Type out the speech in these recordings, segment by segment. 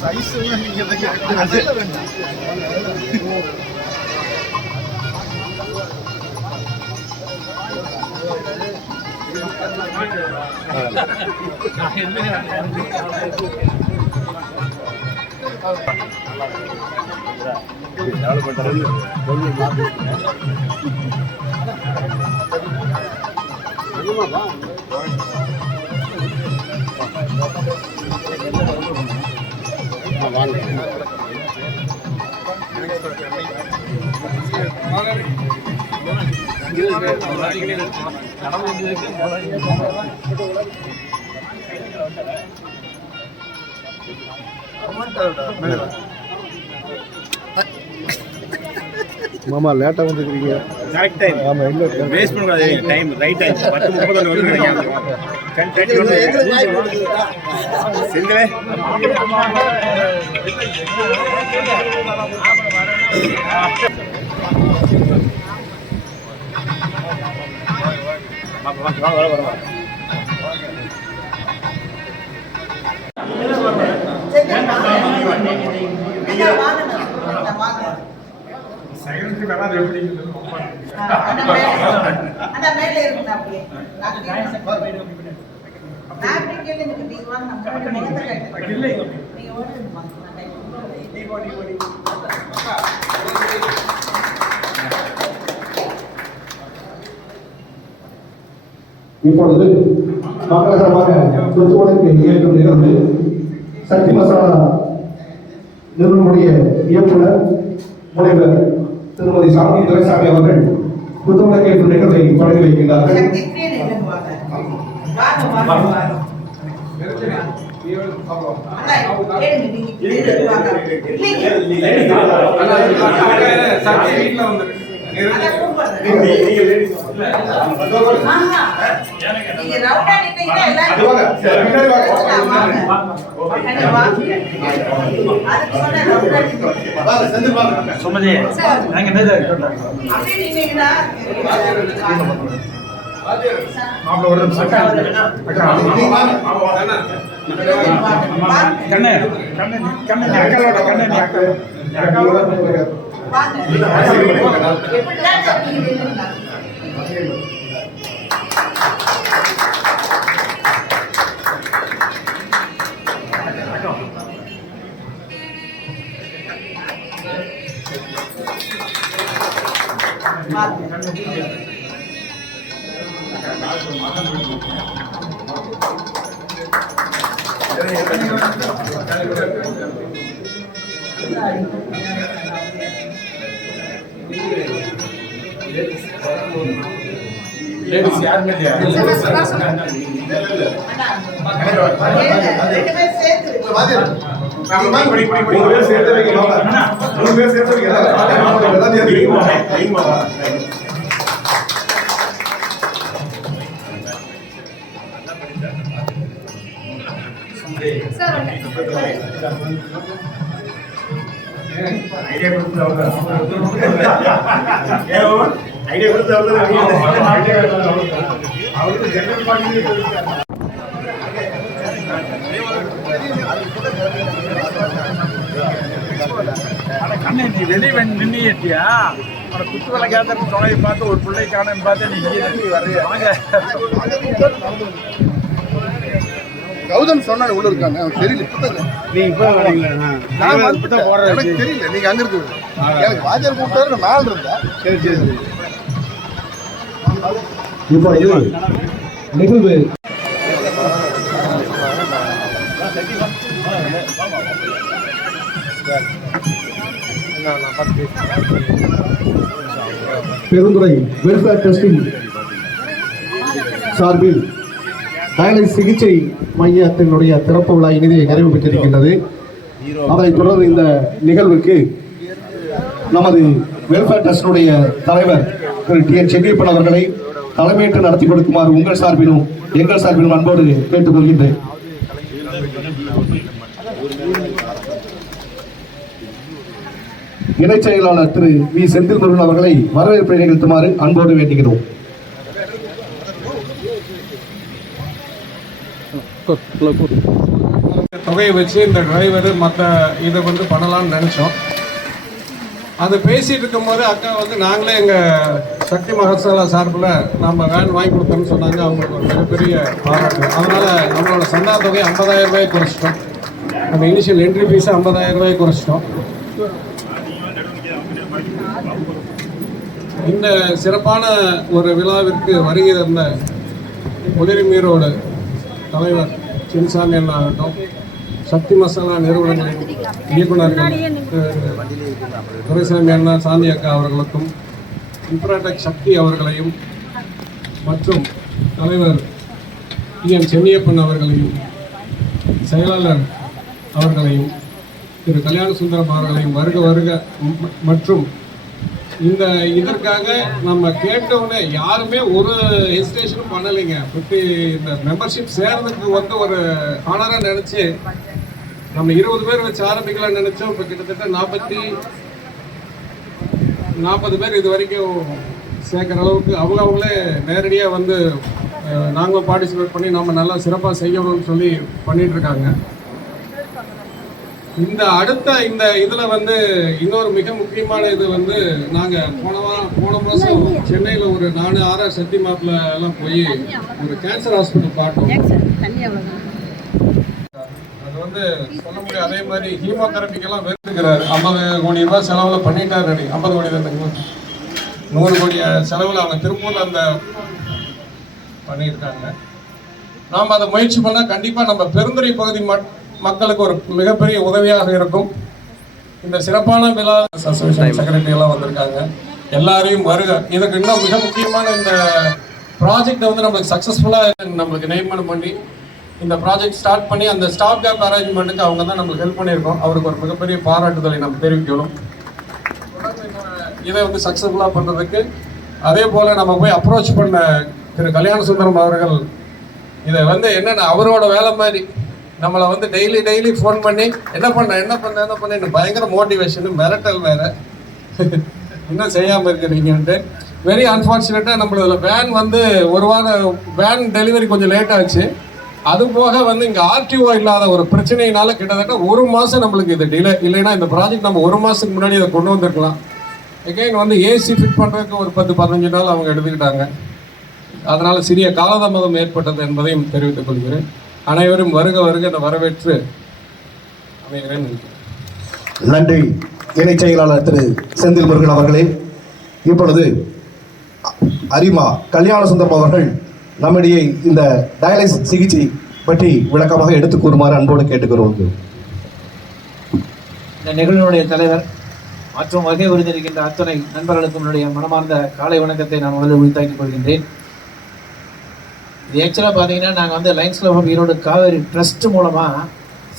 Size நீங்க மாமா லேட்டா வந்துருக்கீங்க. Correct time. ஆமா, இல்ல வேஸ்ட் பண்ணாதே டைம். ரைட் டைம் 10:31 வரைக்கும் நினைக்காம. சிங்களே சைலன்ஸ் வராது எப்படி அந்த மேல இருக்கு அப்படியே நாட்டிக்கே எனக்கு தீவான் நம்ம நேரத்தை இல்லை நீங்க ஓடுமா இப்பொழுது மக்களகரமாக சொத்துவனுக்கு இயக்கம் நிகழ்ந்து சக்தி மசாலா நிறுவனமுடைய இயக்குனர் முனைவர் திருமதி சாந்தி துரைசாமி அவர்கள் புத்தவனுக்கு இயக்கும் நிகழ்வை தொடங்கி வைக்கின்றார்கள். சுமதி நாங்க கண்ணே லேடிஸ் யாருமே இல்லையா? ஐடியா கொடுத்து அவருக்கு ஜெனரல் பார்ட்டி கண்ணே நீ வெளியே நின்னியா குத்து வேலை கேட்ட துணையை பார்த்து ஒரு பிள்ளை காணன்னு பார்த்து நீ இங்கே வர்றிய கௌதம் சொன்னாரு உள்ள இருக்காங்க தெரியல. நீ இப்போ நான் எனக்கு தெரியல. நீங்க அங்க இருக்கு எனக்கு வாஜர் கூப்பிட்டாரு நான் மேல இருந்தேன். சரி சரி சரி. இப்பொழுது நிகழ்வு பெருந்துறை வெல்ஃபேர் ட்ரஸ்டின் சார்பில் டயாலிசிஸ் சிகிச்சை மையத்தினுடைய திறப்பு விழா இனிதே நிறைவு பெற்றிருக்கின்றது. அதைத் தொடர்ந்து இந்த நிகழ்வுக்கு நமது வெல்ஃபேர் ட்ரஸ்டினுடைய தலைவர் திரு டி என் சென்னியப்பன் அவர்களை தலைமையேற்று நடத்தி கொடுக்குமாறு உங்கள் சார்பிலும் எங்கள் சார்பிலும் அன்போடு கேட்டுக்கொள்கின்றேன். இணைச் செயலாளர் திரு வி செந்தில் முருகன் அவர்களை வரவேற்பை நிகழ்த்துமாறு அன்போடு வேண்டுகிறோம். தொகையை வச்சு இந்த டிரைவர் மற்ற இதை பண்ணலாம்னு நினச்சோம். அது பேசிகிட்டு இருக்கும்போது அக்கா நாங்களே எங்கள் சக்தி மகசாலா சார்பில் நம்ம வேன் வாங்கி கொடுத்தோம்னு சொன்னாங்க. அவங்களுக்கு ஒரு மிகப்பெரிய பாராட்டு. அதனால் நம்மளோட சந்தா தொகை 50,000 ரூபாய் குறைச்சிட்டோம். நம்ம இனிஷியல் என்ட்ரி ஃபீஸை 50,000 ரூபாய் குறைச்சிட்டோம். இந்த சிறப்பான ஒரு விழாவிற்கு வருகை தந்த உதிரிமீரோடு தலைவர் சின்சாமி அண்ணா ஆகட்டும், சக்தி மசாலா நிறுவனங்களின் இயக்குநர்கள் துரைசாமி அண்ணா, சாந்தி அக்கா அவர்களுக்கும், இன்ஃப்ராடெக் சக்தி அவர்களையும் மற்றும் தலைவர் என் சென்னியப்பன் அவர்களையும், செயலாளர் அவர்களையும், திரு கல்யாண சுந்தரம் அவர்களையும் வருக வருக மற்றும் இதற்காக நம்ம கேட்டவுடனே யாருமே ஒரு ஹெசிடேஷனும் பண்ணலைங்க. இந்த மெம்பர்ஷிப் சேர்றதுக்கு ஒரு ஆனராக நினச்சி நம்ம 20 பேர் வச்சு ஆரம்பிக்கலாம்னு நினச்சோம். இப்போ கிட்டத்தட்ட 40 பேர் இது வரைக்கும் சேர்க்குற அளவுக்கு அவங்களே நேரடியாக நாங்களும் பார்ட்டிசிபேட் பண்ணி நம்ம நல்லா சிறப்பாக செய்யணும்னு சொல்லி பண்ணிகிட்ருக்காங்க. இந்த இதில் இன்னொரு மிக முக்கியமான இது நாங்கள் போன மாதம் சென்னையில் ஒரு 4-6 செட்டி மாப்பில் எல்லாம் போய் ஒரு கேன்சர் ஹாஸ்பிட்டல் பார்த்தோம். அது சொல்ல முடியும். அதே மாதிரி ஹீமோதெரபிக்கெல்லாம் வெறுத்துக்கிறார். 50 கோடி ரூபாய் செலவில் பண்ணிட்டார். 50 கோடி தானுங்க, 100 கோடி செலவில் அவங்க திருப்பூரில் பண்ணியிருக்காங்க. நாம் அதை முயற்சி பண்ணால் கண்டிப்பாக நம்ம பெருந்துறை பகுதி மக்களுக்கு ஒரு மிகப்பெரிய உதவியாக இருக்கும். இந்த சிறப்பான விழா அசோசியேஷன் செக்ரட்டரி எல்லாம் வந்திருக்காங்க. எல்லாரையும் வருக. இதுக்கு இன்னும் மிக முக்கியமான இந்த ப்ராஜெக்டை நம்மளுக்கு சக்ஸஸ்ஃபுல்லாக நம்மளுக்கு நியமனம் பண்ணி இந்த ப்ராஜெக்ட் ஸ்டார்ட் பண்ணி அந்த ஸ்டாப் கேப் அரேஞ்ச்மெண்ட்டுக்கு அவங்க தான் நம்மளுக்கு ஹெல்ப் பண்ணியிருக்கோம். அவருக்கு ஒரு மிகப்பெரிய பாராட்டுதலை நம்ம தெரிவிக்கணும். இதை சக்ஸஸ்ஃபுல்லாக பண்ணுறதுக்கு அதே போல் நம்ம போய் அப்ரோச் பண்ண திரு கல்யாண சுந்தரம் அவர்கள் இதை என்னென்ன அவரோட வேலை மாதிரி நம்மளை டெய்லி ஃபோன் பண்ணி என்ன பண்ண பயங்கர மோட்டிவேஷனு மிரட்டல் வேறு இன்னும் செய்யாமல் இருக்கிறீங்கன்ட்டு. வெரி அன்ஃபார்ச்சுனேட்டாக நம்மளோட வேன் ஒரு வாரம் வேன் டெலிவரி கொஞ்சம் லேட் ஆச்சு. அது போக இங்கே ஆர்டிஓ இல்லாத ஒரு பிரச்சனையினால கிட்டத்தட்ட 1 மாதம் நம்மளுக்கு இது டிலே. இல்லைன்னா இந்த ப்ராஜெக்ட் நம்ம 1 மாதத்துக்கு முன்னாடி இதை கொண்டு வந்திருக்கலாம். எகைன் ஏசி ஃபிட் பண்ணுறதுக்கு ஒரு 10-15 நாள் அவங்க எடுத்துக்கிட்டாங்க. அதனால் சிறிய காலதாமதம் ஏற்பட்டது என்பதையும் தெரிவித்துக் கொள்கிறேன். அனைவரும் வருக வருக என வரவேற்று அமைகிறேன். நன்றி. இணைச் செயலாளர் திரு செந்தில் முருகன் அவர்களே. இப்பொழுது அரிமா கல்யாண சுந்தரம் அவர்கள் நம்மிடையே இந்த டயாலிசிஸ் சிகிச்சை பற்றி விளக்கமாக எடுத்துக் கூறுமாறு அன்போடு கேட்டுக்கிறோம். இந்த நிகழ்வுடைய தலைவர் மற்றும் வகை உறுதியிருக்கின்ற அத்துணை நண்பர்களுக்கும் என்னுடைய மனமார்ந்த காலை வணக்கத்தை நான் முதலில் உரித்தாக்கிக் கொள்கின்றேன். இது ஆக்சுவலாக பார்த்தீங்கன்னா நாங்கள் lions club of Erode Kaveri trust மூலமாக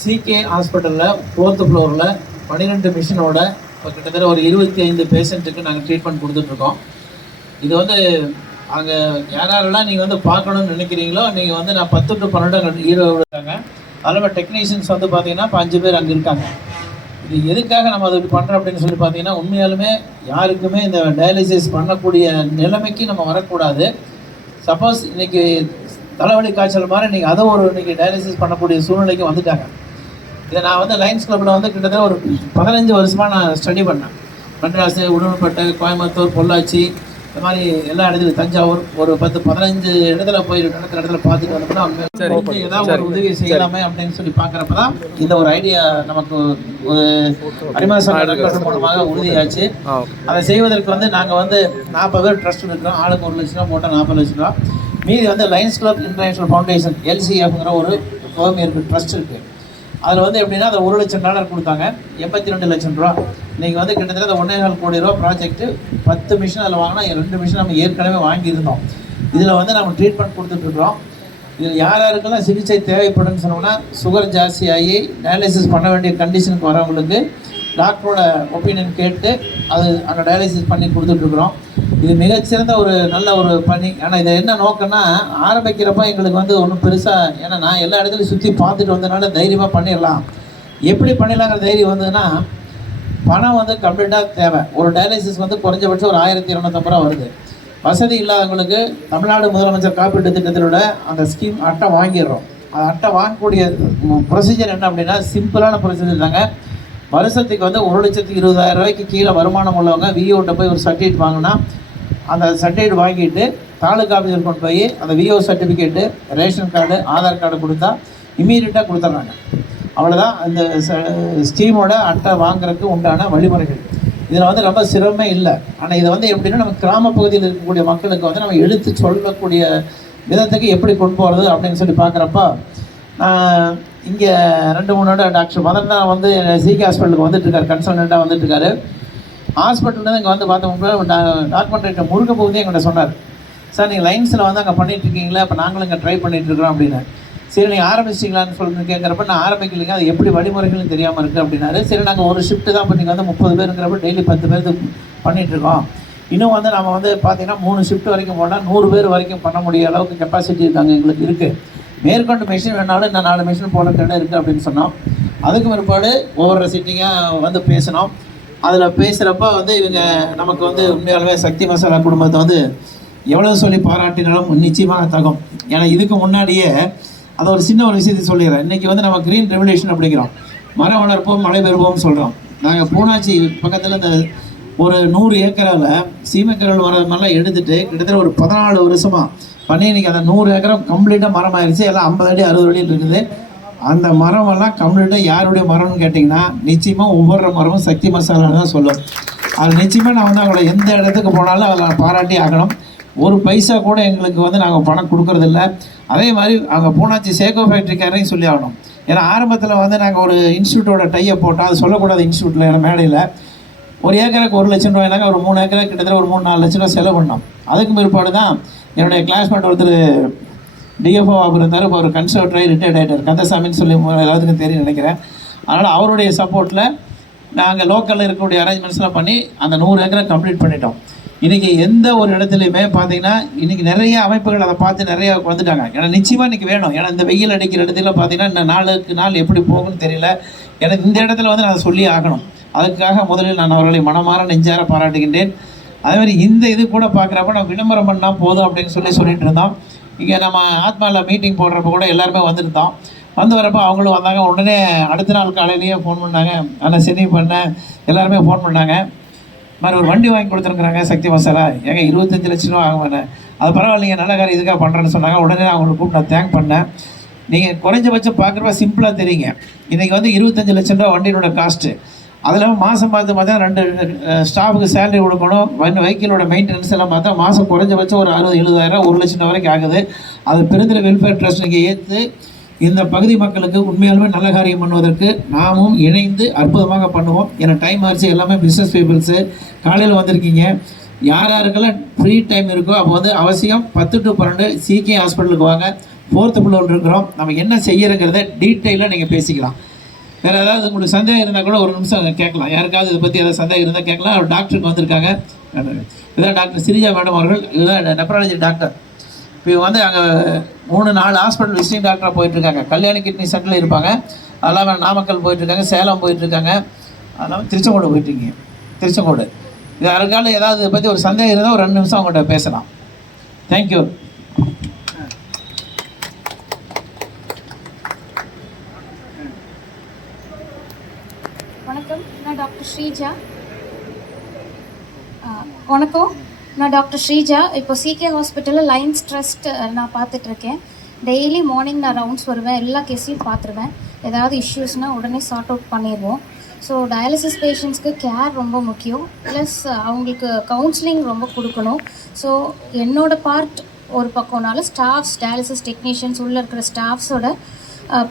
சிகே ஹாஸ்பிட்டலில் 4th ஃப்ளோரில் 12 மிஷினோட இப்போ கிட்டத்தட்ட ஒரு 25 பேஷண்ட்டுக்கு நாங்கள் ட்ரீட்மெண்ட் கொடுத்துட்ருக்கோம். இது அங்கே யாரெல்லாம் நீங்கள் பார்க்கணும்னு நினைக்கிறீங்களோ நீங்கள் நான் 10 to 12 அங்கே ஈரோடு இருக்காங்க. அதில் டெக்னீஷியன்ஸ் பார்த்தீங்கன்னா இப்போ 5 பேர் அங்கே இருக்காங்க. இது எதுக்காக நம்ம அதை பண்ணுறோம் அப்படின்னு சொல்லி பார்த்தீங்கன்னா உண்மையாலுமே யாருக்குமே இந்த டயாலிசிஸ் பண்ணக்கூடிய நிலைமைக்கு நம்ம வரக்கூடாது. சப்போஸ் இன்றைக்கி தலைவலி காய்ச்சல் மாதிரி நீங்கள் அதை இன்றைக்கி டயாலிசிஸ் பண்ணக்கூடிய சூழ்நிலைக்கு வந்துட்டாங்க. இதை நான் லைன்ஸ் கிளப்பில் கிட்டத்தட்ட ஒரு 15 வருஷமாக நான் ஸ்டடி பண்ணேன். மெட்ராஸு, உடுமல்பேட்டை, கோயம்புத்தூர், பொள்ளாச்சி, இந்த மாதிரி எல்லா இடத்துலையும் தஞ்சாவூர் ஒரு 10-15 இடத்துல போய் நடக்கிற இடத்துல பார்த்துட்டு வந்தோம்னா ஏதாவது ஒரு உதவி செய்யலாமே அப்படின்னு சொல்லி பார்க்குறப்ப தான் இந்த ஒரு ஐடியா நமக்கு அரிமாசாமி மூலமாக உறுதியாச்சு. அதை செய்வதற்கு நாங்கள் 40 பேர் ட்ரஸ்ட் இருக்கிறோம். ஆளுக்கு 1 லட்ச ரூபா போட்டால் 40 லட்ச ரூபா. மீதி லைன்ஸ் கிளப் இன்டர்நேஷனல் ஃபவுண்டேஷன் LCFங்கிற ஒரு ஃபேம் இருக்குது, ட்ரஸ்ட் இருக்குது. அதில் எப்படின்னா அதை $1 லட்சம் கொடுத்தாங்க. 82 லட்சம் ரூபா. இன்றைக்கி கிட்டத்தட்ட 1.25 கோடி ரூபா ப்ராஜெக்ட்டு. 10 மிஷின் அதில் வாங்கினா 2 மிஷின் நம்ம ஏற்கனவே வாங்கியிருந்தோம். இதில் நம்ம ட்ரீட்மெண்ட் கொடுத்துட்ருக்குறோம். இதில் யார் யாருக்கெல்லாம் சிகிச்சை தேவைப்படுன்னு சொன்னோம்னா சுகர் ஜாஸ்தியாகி டயாலிசிஸ் பண்ண வேண்டிய கண்டிஷனுக்கு வரவங்களுக்கு டாக்டரோட ஒப்பீனியன் கேட்டு அது அங்கே டயாலிசிஸ் பண்ணி கொடுத்துட்ருக்குறோம். இது மிகச்சிறந்த ஒரு நல்ல ஒரு பணி. ஆனால் இதை என்ன நோக்கம்னா, ஆரம்பிக்கிறப்ப எங்களுக்கு வந்து ஒன்றும் பெருசாக, ஏன்னா நான் எல்லா இடத்துலையும் சுற்றி பார்த்துட்டு வந்ததுனால தைரியமாக பண்ணிடலாம். எப்படி பண்ணிடலாங்கிற தைரியம் வந்ததுன்னா, பணம் வந்து கம்ப்ளீட்டாக தேவை. ஒரு டயாலிசிஸ் வந்து குறைஞ்சபட்சம் ஒரு 1250 ரூபா வருது. வசதி இல்லாதவங்களுக்கு தமிழ்நாடு முதலமைச்சர் காப்பீட்டு திட்டத்திலோட அந்த ஸ்கீம் அட்டை வாங்கிடுறோம். அந்த அட்டை வாங்கக்கூடிய ப்ரொசீஜர் என்ன அப்படின்னா, சிம்பிளான ப்ரொசீஜர் தாங்க. வருஷத்துக்கு வந்து 1,20,000 ரூபாய்க்கு கீழே வருமானம் உள்ளவங்க விஓட்ட போய் ஒரு சர்டிஃபிகேட் வாங்கினா, அந்த சர்டிஃபிகேட் வாங்கிட்டு தாலுக்கா ஆஃபீஸில் கொண்டு போய் அந்த VO certificate, ration card, Aadhaar card கொடுத்தா இம்மீடியட்டாக கொடுத்துட்றாங்க. அவ்வளோதான் அந்த ஸ்கீமோட அட்டை வாங்குறதுக்கு உண்டான வழிமுறைகள். இதில் வந்து ரொம்ப சிரமமே இல்லை. ஆனால் இதை வந்து எப்படின்னா, நம்ம கிராம பகுதியில் இருக்கக்கூடிய மக்களுக்கு வந்து நம்ம எடுத்து சொல்லக்கூடிய விதத்துக்கு எப்படி கொண்டு போகிறது அப்படின்னு சொல்லி பார்க்குறப்ப, இங்கே 2-3 டாக்டர் மதன் தான் வந்து சிகே ஹாஸ்பிட்டலுக்கு வந்துட்டுருக்காரு, கன்சல்டண்ட்டாக வந்துட்டுருக்காரு. ஹாஸ்பிட்டல்லேருந்து இங்கே வந்து பார்த்தோம்னா டாக்குமெண்ட் முருக பகுதி எங்கிட்ட சொன்னார், சார் நீங்கள் லைன்ஸில் வந்து அங்கே பண்ணிகிட்ருக்கீங்களா, இப்போ நாங்களும் இங்கே ட்ரை பண்ணிகிட்ருக்குறோம் அப்படின்னு. சரி நீங்கள் ஆரம்பிச்சிங்களான்னு சொல்லி கேட்குறப்ப, நான் ஆரம்பிக்கலைங்க, அது எப்படி வழிமுறைகள்னு தெரியாமல் இருக்குது அப்படின்னாரு. சரி நாங்கள் ஒரு ஷிஃப்ட்டு தான் பண்ணி வந்து 30 பேருங்கிறப்ப டெய்லி 10 பேருக்கு பண்ணிகிட்ருக்கோம். இன்னும் வந்து நம்ம வந்து பார்த்திங்கன்னா 3 ஷிஃப்ட் வரைக்கும் போனால் 100 பேர் வரைக்கும் பண்ண முடிய அளவுக்கு கெப்பாசிட்டி இருக்காங்க எங்களுக்கு இருக்குது. மேற்கொண்டு மிஷின் வேணாலும் இன்னும் 4 மிஷின் போட இடம் இருக்குது அப்படின்னு சொன்னோம். அதுக்கு பிற்பாடு ஒவ்வொரு சிட்டிங்காக வந்து பேசினோம். அதில் பேசுகிறப்ப வந்து இவங்க நமக்கு வந்து உண்மையாலுமே சக்தி மசாலா குடும்பத்தை வந்து எவ்வளோ சொல்லி பாராட்டினாலும் நிச்சயமாக தகும். ஏன்னா இதுக்கு முன்னாடியே அதை ஒரு சின்ன ஒரு விஷயத்தை சொல்லிடுறேன். இன்றைக்கி வந்து நம்ம க்ரீன் ரெவல்யூஷன் அப்படிங்கிறோம், மரம் வளர்ப்போம் மழை பெறுவோம்னு சொல்கிறோம். நாங்கள் பூனாச்சி பக்கத்தில் இந்த ஒரு 100 ஏக்கரால் சீமைக்கரல் வர மாதிரிலாம் எடுத்துகிட்டு கிட்டத்தட்ட ஒரு 14 வருஷமாக பண்ணி இன்றைக்கி அந்த 100 ஏக்கரம் கம்ப்ளீட்டாக மரம் ஆயிடுச்சு. எல்லாம் 50 அடி 60 அடி இருக்குது. அந்த மரமெல்லாம் கம்ப்ளீட்டாக யாருடைய மரம்னு கேட்டிங்கன்னா, நிச்சயமாக ஒவ்வொரு மரமும் சக்தி மசாலா தான் சொல்லும். அது நிச்சயமாக நான் வந்து அவங்கள எந்த இடத்துக்கு போனாலும் அதில் பாராட்டி ஆகணும். ஒரு பைசா கூட எங்களுக்கு வந்து நாங்கள் பணம் கொடுக்குறதில்ல. அதே மாதிரி அவங்க பூனாச்சி சேகோ ஃபேக்ட்ரிக்காரையும் சொல்லி ஆகணும். ஏன்னா ஆரம்பத்தில் வந்து நாங்கள் ஒரு இன்ஸ்டியூட்டோட டையை போட்டோம், அது சொல்லக்கூடாது இன்ஸ்டியூட்டில், ஏன்னா மேடையில் ஒரு ஏக்கருக்கு 1 லட்சம் ரூபாய்னாங்க, ஒரு 3 ஏக்கருக்கு கிட்டத்தட்ட ஒரு 3-4 லட்ச ரூபா செலவு பண்ணோம். அதுக்கு பிற்பாடு தான் என்னுடைய கிளாஸ்மேட் ஒருத்தர் டிஎஃப்ஓ இருந்தார், இப்போ ஒரு கன்சர்வேட்டராக ரிட்டையர்ட் ஆகிட்டார், கந்தசாமின்னு சொல்லி எல்லாத்துக்கும் தெரியும் நினைக்கிறேன். அதனால் அவருடைய சப்போர்ட்டில் நாங்கள் லோக்கலில் இருக்கக்கூடிய அரேஞ்ச்மெண்ட்ஸ்லாம் பண்ணி அந்த 100 ஏக்கரை கம்ப்ளீட் பண்ணிட்டோம். இன்றைக்கி எந்த ஒரு இடத்துலையுமே பார்த்தீங்கன்னா இன்றைக்கி நிறைய அமைப்புகள் அதை பார்த்து நிறைய வந்துட்டாங்க. ஏன்னா நிச்சயமாக இன்றைக்கி வேணும். ஏன்னா இந்த வெயில் அடிக்கிற இடத்துல பார்த்தீங்கன்னா இந்த நாளுக்கு நாள் எப்படி போகும்னு தெரியல. ஏன்னா இந்த இடத்துல வந்து நான் சொல்லி ஆகணும். அதுக்காக முதலில் நான் அவர்களை மனமாற நெஞ்சார பாராட்டுகின்றேன். அதேமாதிரி இந்த இது கூட பார்க்குறப்ப நம்ம விளம்பரம் பண்ணால் போதும் அப்படின்னு சொல்லிட்டு இருந்தோம். இங்கே நம்ம ஆத்மாவில் மீட்டிங் போடுறப்ப கூட எல்லாருமே வந்துருந்தோம். வந்து வரப்போ அவங்களும் வந்தாங்க. உடனே அடுத்த நாள் காலையிலேயே ஃபோன் பண்ணாங்க, ஆனால் சரி பண்ணேன், எல்லாருமே ஃபோன் பண்ணாங்க. மாதிரி ஒரு வண்டி வாங்கி கொடுத்துருக்குறாங்க சக்தி மசாலா, ஏங்க 25 லட்சம் ரூபா ஆகுவேன். அது பரவாயில்லைங்க, நல்ல காரியம் இதுக்காக பண்ணுறேன்னு சொன்னாங்க. உடனே அவங்களுக்கு கூப்பிட்டு நான் தேங்க் பண்ணேன். நீங்கள் குறைஞ்சபட்சம் பார்க்குறப்ப சிம்பிளாக தெரியுங்க. இன்றைக்கி வந்து 25 லட்சம் ரூபா வண்டியோட காஸ்ட்டு. அதில் மாதம் பார்த்தா 2 ஸ்டாஃபுக்கு சேலரி கொடுக்கணும், வெஹிக்கிளோட மெயின்டெனன்ஸ் எல்லாம் பார்த்தா மாதம் குறைஞ்சபட்சம் ஒரு 60-70 1 லட்சம் ரூபா வரைக்கும் ஆகுது. அது பெருந்திர வெல்ஃபேர் ட்ரஸ்ட் நீங்கள் ஏற்று இந்த பகுதி மக்களுக்கு உண்மையாலுமே நல்ல காரியம் பண்ணுவதற்கு நாமும் இணைந்து அற்புதமாக பண்ணுவோம். ஏன்னா டைம் ஆச்சு, எல்லாமே பிஸ்னஸ் பீப்புள்ஸு காலையில் வந்திருக்கீங்க. யார் யாருக்கெல்லாம் ஃப்ரீ டைம் இருக்கோ அப்போ வந்து அவசியம் 10 to 12 சிகே ஹாஸ்பிட்டலுக்கு வாங்க. 4th floor இருக்கிறோம். நம்ம என்ன செய்யறங்கிறத டீட்டெயிலாக நீங்கள் பேசிக்கலாம். வேறு ஏதாவது உங்களுக்கு சந்தேகம் இருந்தால் கூட ஒரு நிமிஷம் கேட்கலாம். யாருக்காவது இதை பற்றி ஏதாவது சந்தேகம் இருந்தால் கேட்கலாம். அவர் டாக்டருக்கு வந்திருக்காங்க. இதுதான் டாக்டர் சிரிஜா மேடம் அவர்கள். இதுதான் நெப்ராலஜி டாக்டர். இப்போ வந்து அங்கே 3-4 ஹாஸ்பிட்டல் விசிட்டிங் டாக்டராக போயிட்டுருக்காங்க. கல்யாணி கிட்னி சென்டரில் இருப்பாங்க. அதெல்லாம் நாமக்கல் போயிட்டுருக்காங்க, சேலம் போயிட்டுருக்காங்க, அதெல்லாம் திருச்செங்கோடு போயிட்டுருக்கீங்க. திருச்செங்கோடு இது யாருக்கால ஏதாவது இதை பற்றி ஒரு சந்தேகம் இருந்தால் ஒரு 2 நிமிஷம் அவங்கள்ட்ட பேசலாம். தேங்க்யூ. வணக்கம், நான் டாக்டர் ஸ்ரீஜா. வணக்கம், நான் டாக்டர் ஸ்ரீஜா. இப்போ சிகே ஹாஸ்பிட்டலில் லைன்ஸ் ட்ரஸ்ட் நான் பார்த்துட்ருக்கேன். டெய்லி மார்னிங் நான் ரவுண்ட்ஸ் வருவேன், எல்லா கேஸையும் பார்த்துருவேன். ஏதாவது இஷ்யூஸ்னால் உடனே சார்ட் அவுட் பண்ணிடுவோம். ஸோ டயாலிசிஸ் பேஷண்ட்ஸ்க்கு கேர் ரொம்ப முக்கியம். ப்ளஸ் அவங்களுக்கு கவுன்சிலிங் ரொம்ப கொடுக்கணும். ஸோ என்னோடய பார்ட் ஒரு பக்கம்னால ஸ்டாஃப்ஸ், டயாலிசிஸ் டெக்னீஷியன்ஸ், உள்ளே இருக்கிற ஸ்டாஃப்ஸோட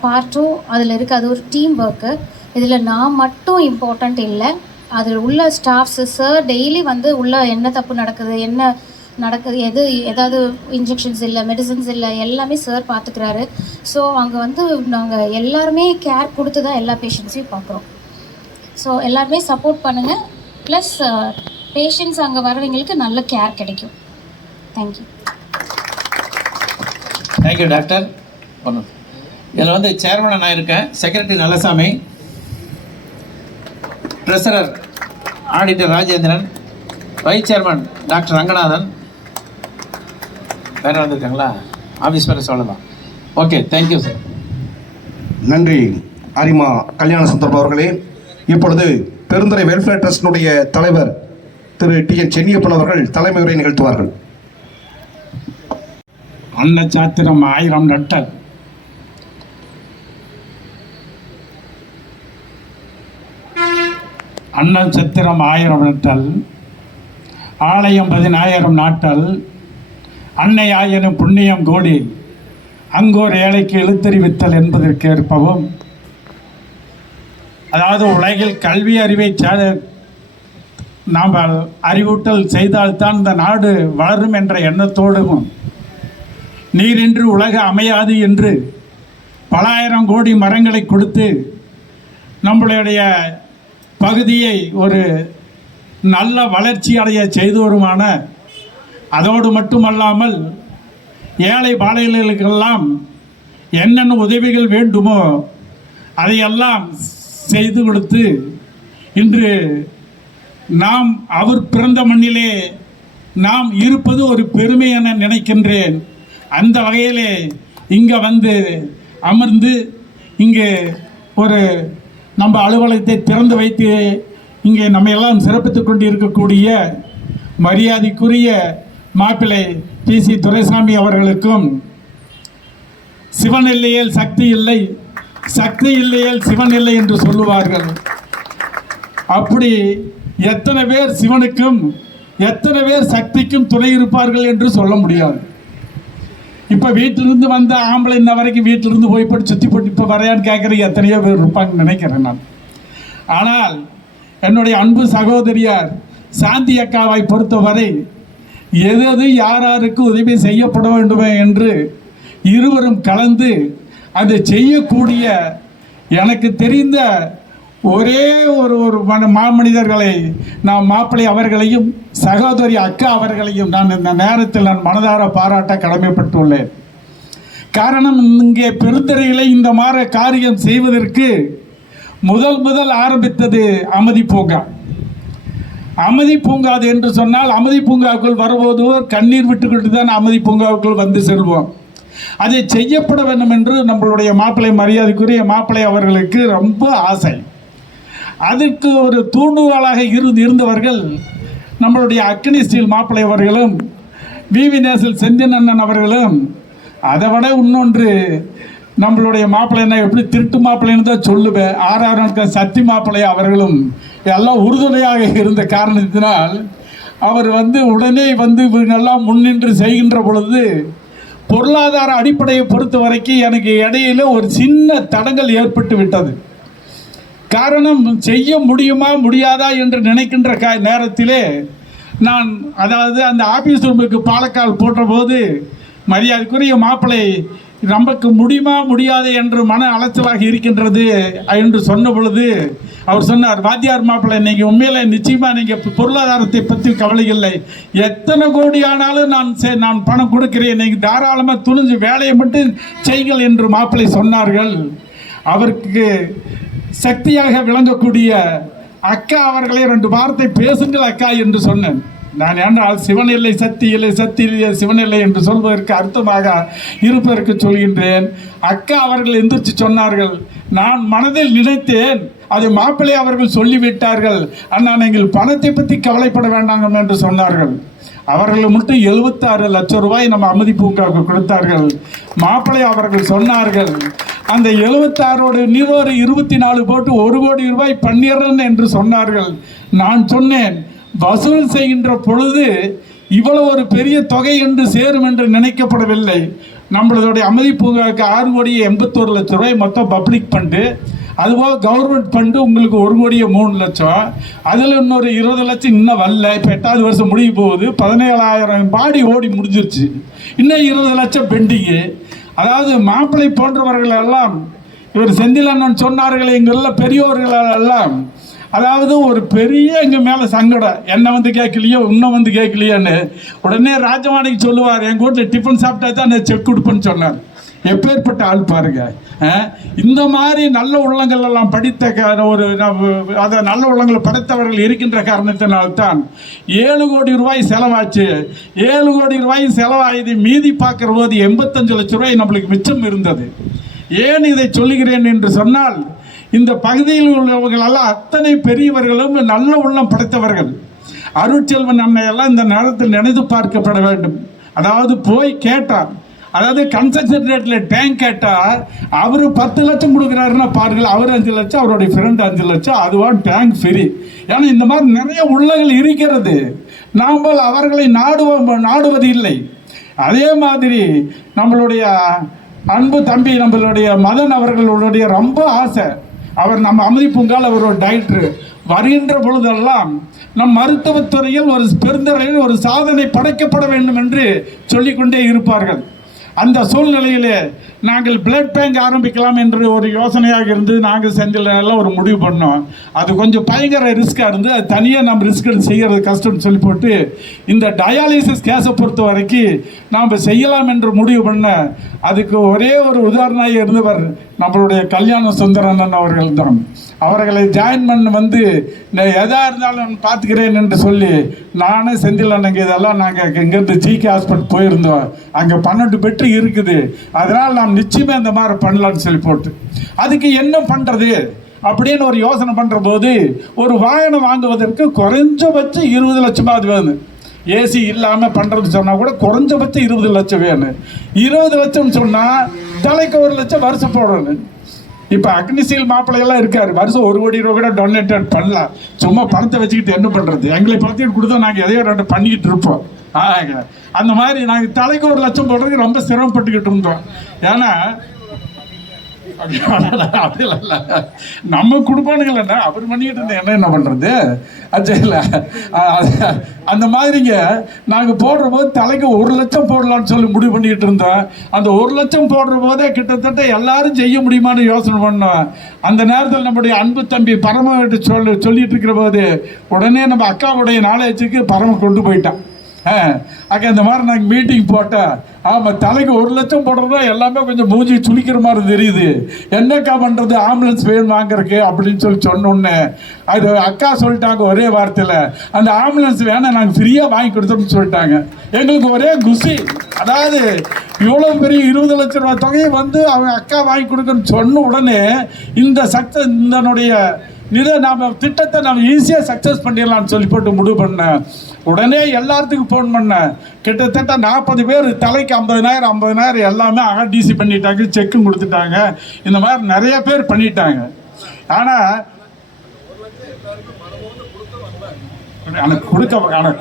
பார்ட்டும் அதில் இருக்குது. அது ஒரு டீம் ஒர்க்கு. இதில் நான் மட்டும் இம்பார்ட்டண்ட் இல்லை, அதில் உள்ள ஸ்டாஃப்ஸு சார் டெய்லி வந்து உள்ள என்ன தப்பு நடக்குது, என்ன நடக்குது, ஏதாவது இன்ஜெக்ஷன்ஸ் இல்லை, மெடிசன்ஸ் இல்லை, எல்லாமே சார் பார்த்துக்கிறாரு. ஸோ அங்கே வந்து நாங்கள் எல்லாருமே கேர் கொடுத்து தான் எல்லா பேஷண்ட்ஸையும் பார்க்குறோம். ஸோ எல்லாருமே சப்போர்ட் பண்ணுங்கள். ப்ளஸ் பேஷண்ட்ஸ் அங்கே வரவங்களுக்கு நல்ல கேர் கிடைக்கும். தேங்க்யூ. Thank you doctor. ஒன்று இதில் வந்து சேர்மனாக நான் இருக்கேன், secretary Nallasamy, treasurer auditor Rajendran, vice chairman doctor Ranganathan. வேறு வந்திருக்காங்களா? ஆஃபீஸ் பேர் சொல்லலாம். Okay, thank you sir. நன்றி அரிமா கல்யாண சுந்தரம் அவர்களே. இப்பொழுது பெருந்துறை வெல்ஃபேர் ட்ரஸ்டினுடைய தலைவர் திரு TN சென்னியப்பன் அவர்கள் தலைமை உரை நிகழ்த்துவார்கள். அன்னச்சாத்திரம் 1000 நட்டல். அண்ணன் சத்திரம் 1000 நட்டல், ஆலயம் 10000 நாட்டல், அன்னை ஆயனும் புண்ணியம் கோடி, அங்கோர் ஏழைக்கு எழுத்தறிவித்தல் என்பதற்கு ஏற்பவும், அதாவது உலகில் கல்வி அறிவை நாம் அறிவூட்டல் செய்தால்தான் இந்த நாடு வளரும் என்ற எண்ணத்தோடும், நீரின்றி உலக அமையாது என்று பல ஆயிரம் கோடி மரங்களை கொடுத்து நம்மளுடைய பகுதியை ஒரு நல்ல வளர்ச்சி அடைய செய்தோருமான, அதோடு மட்டுமல்லாமல் ஏழை பாலைகளுக்கெல்லாம் என்னென்ன உதவிகள் வேண்டுமோ அதையெல்லாம் செய்து கொடுத்து இன்று நாம் அவர் பிறந்த மண்ணிலே நாம் இருப்பது ஒரு பெருமை என நினைக்கின்றேன். அந்த வகையிலே இங்கே வந்து அமர்ந்து இங்கே ஒரு நம்ம அலுவலகத்தை திறந்து வைத்து இங்கே நம்ம எல்லாம் சிறப்பித்து கொண்டு இருக்கக்கூடிய மரியாதைக்குரிய மாப்பிள்ளை PC துரைசாமி அவர்களுக்கும், சிவன் இல்லையேல் சக்தி இல்லை, சக்தி இல்லையேல் சிவன் இல்லை என்று சொல்லுவார்கள். அப்படி எத்தனை பேர் சிவனுக்கும் எத்தனை பேர் சக்திக்கும் துணை இருப்பார்கள் என்று சொல்ல முடியாது. இப்போ வீட்டிலிருந்து வந்த ஆம்பளை இன்ன வரைக்கும் வீட்டிலிருந்து போய் போட்டு சுற்றி போட்டு இப்போ வரையான்னு கேட்குறீங்க, எத்தனையோ பேர் இருப்பாங்கன்னு நினைக்கிறேன் நான். ஆனால் என்னுடைய அன்பு சகோதரியார் சாந்தி அக்காவை பொறுத்தவரை எது யாராருக்கு உதவி செய்யப்பட வேண்டுமே என்று இருவரும் கலந்து அதை செய்யக்கூடிய எனக்கு தெரிந்த ஒரே ஒரு மாமனிதர்களை நான் மாப்பிள்ளை அவர்களையும் சகோதரி அக்கா அவர்களையும் நான் இந்த நேரத்தில் நான் மனதார பாராட்ட கடமைப்பட்டுள்ளேன். காரணம், இங்கே பெருந்தரைகளை இந்த மாதிரி காரியம் செய்வதற்கு முதல் ஆரம்பித்தது அமைதி பூங்கா. அமைதி பூங்காது என்று சொன்னால் அமைதி பூங்காவுக்குள் வரும்போது கண்ணீர் விட்டுக்கிட்டு தான் அமைதி பூங்காவுக்குள் வந்து செல்வோம். அதை செய்யப்பட வேண்டும் என்று நம்மளுடைய மாப்பிள்ளை, மரியாதைக்குரிய மாப்பிள்ளை அவர்களுக்கு ரொம்ப ஆசை. அதற்கு ஒரு தூண்டுகோலாக இருந்தவர்கள் நம்மளுடைய அக்னி ஸ்டீல் மாப்பிள்ளை அவர்களும், VV நேசல் செந்தின் அண்ணன் அவர்களும், அதை விட இன்னொன்று நம்மளுடைய மாப்பிள்ளை என்ன எப்படி திருட்டு மாப்பிள்ளைன்னு தான் சொல்லுவேன், RR சத்தி மாப்பிள்ளை அவர்களும் எல்லாம் உறுதுணையாக இருந்த காரணத்தினால் அவர் உடனே நல்லா முன்னின்று செய்கின்ற பொழுது பொருளாதார அடிப்படையை பொறுத்த வரைக்கும் எனக்கு இடையில ஒரு சின்ன தடங்கல் ஏற்பட்டு விட்டது. காரணம், செய்ய முடியுமா முடியாதா என்று நினைக்கின்ற நேரத்திலே நான் அதாவது அந்த ஆபீஸ் ரூமுக்கு பாலக்கால் போட்ட போது மரியாதைக்குரிய மாப்பிள்ளை நமக்கு முடியுமா முடியாது என்று மன அலைச்சலாக இருக்கின்றது என்று சொன்ன பொழுது அவர் சொன்னார், வாத்தியார் மாப்பிள்ளை, நீங்கள் உண்மையில நிச்சயமாக நீங்கள் பொருளாதாரத்தை பற்றி கவலை இல்லை, எத்தனை கோடி ஆனாலும் நான் பணம் கொடுக்கிறேன், நீங்கள் தாராளமாக துணிஞ்சு வேலையை மட்டும் செய்யுங்கள் என்று மாப்பிள்ளை சொன்னார்கள். அவருக்கு சக்தியாக விளங்கக்கூடிய அக்கா அவர்களே 2 வார்த்தை பேசுங்கள் அக்கா என்று சொன்னேன். நான் என்றால் சிவன் இல்லை சக்தி இல்லை, சக்தி இல்லை சிவன் இல்லை என்று சொல்வதற்கு அர்த்தமாக இருப்பதற்கு சொல்கின்றேன். அக்கா அவர்கள் எந்திரிச்சு சொன்னார்கள், நான் மனதில் நினைத்தேன், அது மாப்பிள்ளை அவர்கள் சொல்லிவிட்டார்கள், அண்ணா நீங்கள் பணத்தை பற்றி கவலைப்பட வேண்டாம் என்று சொன்னார்கள். அவர்கள் மட்டும் 76 லட்சம் ரூபாய் நம்ம அமைதி பூங்காவுக்கு கொடுத்தார்கள். மாப்பிள்ளை அவர்கள் சொன்னார்கள், அந்த 76ஓடு நீரோடு 24 போட்டு 1 கோடி ரூபாய் பண்ணிடுறேன் என்று சொன்னார்கள். நான் சொன்னேன், வசூல் செய்கின்ற பொழுது இவ்வளவு ஒரு பெரிய தொகை என்று சேரும் என்று நினைக்கப்படவில்லை. நம்மளுடைய அமைதி பூங்காவுக்கு 6 கோடியே 81 லட்சம் ரூபாய் மொத்தம் பப்ளிக் ஃபண்டு, அதுபோக கவர்மெண்ட் ஃபண்டு உங்களுக்கு 1 கோடியே 3 லட்சம், அதில் இன்னொரு 20 லட்சம் இன்னும் வரல. இப்போ 8வது வருஷம் முடிய போகுது, 17,000 பாடி ஓடி முடிஞ்சிருச்சு, இன்னும் 20 லட்சம் பெண்டிங்கு. அதாவது மாப்பிள்ளை போன்றவர்கள் எல்லாம், இவர் செந்தில் அண்ணன் சொன்னார்கள், எங்கள் பெரியோர்கள் எல்லாம் அதாவது ஒரு பெரிய எங்கள் மேலே சங்கடம், என்ன வந்து கேட்கலையோ இன்னும் வந்து கேட்கலையோன்னு. உடனே ராஜவாணிக்கு சொல்லுவார், எங்கள் வீட்டில் டிஃபன் சாப்பிட்டா தான் நான் செக் கொடுப்பேன்னு சொன்னார். எப்பேற்பட்ட ஆள் பாருங்க. இந்த மாதிரி நல்ல உள்ளங்கள் எல்லாம் படித்த ஒரு அதை நல்ல உள்ளங்களை படைத்தவர்கள் இருக்கின்ற காரணத்தினால்தான் 7 கோடி ரூபாய் செலவாச்சு. 7 கோடி ரூபாய் செலவாயுது, மீதி பார்க்கிற போது 85 லட்சம் ரூபாய் நம்மளுக்கு மிச்சம் இருந்தது. ஏன் இதை சொல்லுகிறேன் என்று சொன்னால், இந்த பகுதியில் உள்ளவர்களெல்லாம் அத்தனை பெரியவர்களும் நல்ல உள்ளம் படைத்தவர்கள். அருட்செல்வன் அன்னையெல்லாம் இந்த நேரத்தில் நினைத்து பார்க்கப்பட வேண்டும். அதாவது போய் கேட்டார், அதாவது கன்ஸ்ட்ரக்ஷன் ரேட்டில் டேங்க் கேட்டால் அவர் 10 லட்சம் கொடுக்குறாருன்னா பாருங்கள், அவர் 5 லட்சம், அவருடைய ஃப்ரெண்ட் 5 லட்சம், அதுவான் டேங்க் ஃப்ரீ. ஏன்னா இந்த மாதிரி நிறைய உள்ளங்கள் இருக்கிறது, நாம் அவர்களை நாடுவது இல்லை. அதே மாதிரி நம்மளுடைய அன்பு தம்பி நம்மளுடைய மதன் அவர்களுடைய ரொம்ப ஆசை, அவர் நம்ம அமைதி பூங்கால் அவர் ஒரு டைரக்டர். வருகின்ற பொழுதெல்லாம் நம் மருத்துவத்துறையில் ஒரு பெருந்தரையில் ஒரு சாதனை படைக்கப்பட வேண்டும் என்று சொல்லிக்கொண்டே இருப்பார்கள். அந்த சூழ்நிலையிலே நாங்கள் பிளட் பேங்க் ஆரம்பிக்கலாம் என்று ஒரு யோசனையாக இருந்து நாங்கள் செந்தில் ஒரு முடிவு பண்ணோம். அது கொஞ்சம் பயங்கர ரிஸ்க்காக இருந்து அது தனியாக நம்ம ரிஸ்க் செய்கிறது கஷ்டம்னு சொல்லி போட்டு இந்த டயாலிசிஸ் கேஸை பொறுத்த வரைக்கும் நாம் செய்யலாம் என்று முடிவு பண்ண, அதுக்கு ஒரே ஒரு உதாரணமாக இருந்தவர் நம்மளுடைய கல்யாண சுந்தரன் அவர்கள் தான். அவர்களை ஜாயின் பண்ண எதாக இருந்தாலும் நான் பார்த்துக்கிறேன் என்று சொல்லி நானே செந்தில் அண்ணங்க இதெல்லாம் நாங்கள் இங்கேருந்து ஜிகே ஹாஸ்பிட்டல் போயிருந்தோம். அங்கே 12 பெட்டு இருக்குது, அதனால் நாம் நிச்சயமே அந்த மாதிரி பண்ணலான்னு சொல்லி போட்டு அதுக்கு என்ன பண்ணுறது அப்படின்னு ஒரு யோசனை பண்ணுற போது, ஒரு வாகனம் வாங்குவதற்கு குறைஞ்சபட்சம் 20 லட்சமாவது வேணும். ஏசி இல்லாமல் பண்ணுறது சொன்னால் கூட குறைஞ்சபட்சம் 20 லட்சம் வேணும். 20 லட்சம் சொன்னால் தலைக்கு 1 லட்சம் வருஷம் போடணும். இப்போ அக்னிசீல் மாப்பிள்ளையெல்லாம் இருக்காரு, வருஷம் 1 கோடி ரூபா கூட டொனேட் பண்ணலாம். சும்மா பணத்தை வச்சுக்கிட்டு என்ன பண்ணுறது, எங்களை பணத்தையும் கொடுத்தா நாங்கள் எதையோ 2 பண்ணிக்கிட்டு இருப்போம். அந்த மாதிரி நாங்கள் தலைக்கு 1 லட்சம் போடுறதுக்கு ரொம்ப சிரமப்பட்டுக்கிட்டு இருந்தோம். ஏன்னா நம்ம கொடுப்பானுங்களா, அவர் பண்ணிக்கிட்டு இருந்தேன் என்ன பண்ணுறது. அது இல்லை, அந்த மாதிரிங்க நாங்கள் போடுற போது தலைக்கு 1 லட்சம் போடலான்னு சொல்லி முடிவு பண்ணிக்கிட்டு இருந்தோம். அந்த 1 லட்சம் போடுற போதே கிட்டத்தட்ட எல்லாரும் செய்ய முடியுமான்னு யோசனை பண்ணோம். அந்த நேரத்தில் நம்முடைய அன்பு தம்பி பரம சொல்லிட்டு இருக்கிற போது உடனே நம்ம அக்காவுடைய நாலேஜுக்கு பரம கொண்டு போயிட்டான். அங்கே இந்த மாதிரி நாங்கள் மீட்டிங் போட்டேன். ஆமாம், தலைக்கு 1 லட்சம் போடுறதா எல்லாமே கொஞ்சம் மூஞ்சி சுளிக்கிற மாதிரி தெரியுது, என்னக்கா பண்ணுறது, ஆம்புலன்ஸ் வேணும் வாங்குறதுக்கு அப்படின்னு சொன்னோன்னே அது அக்கா சொல்லிட்டாங்க ஒரே வார்த்தையில், அந்த ஆம்புலன்ஸ் வேணால் நாங்கள் ஃப்ரீயாக வாங்கி கொடுத்தோம்னு சொல்லிட்டாங்க. எங்களுக்கு ஒரே குஷி. அதாவது இவ்வளோ பெரிய 20 லட்சம் ரூபா தொகையை அவங்க அக்கா வாங்கி கொடுக்கணும்னு சொன்ன உடனே இந்த இதனுடைய நாம் திட்டத்தை நாம் ஈஸியாக சக்ஸஸ் பண்ணிடலாம்னு சொல்லி போட்டு முடிவு பண்ணேன். உடனே எல்லாத்துக்கும் ஃபோன் பண்ணேன். கிட்டத்தட்ட 40 பேர் தலைக்கு 50,000 எல்லாமே டிசி பண்ணிட்டாங்க, செக்கும் கொடுத்துட்டாங்க. இந்த மாதிரி நிறைய பேர் பண்ணிட்டாங்க. ஆனால்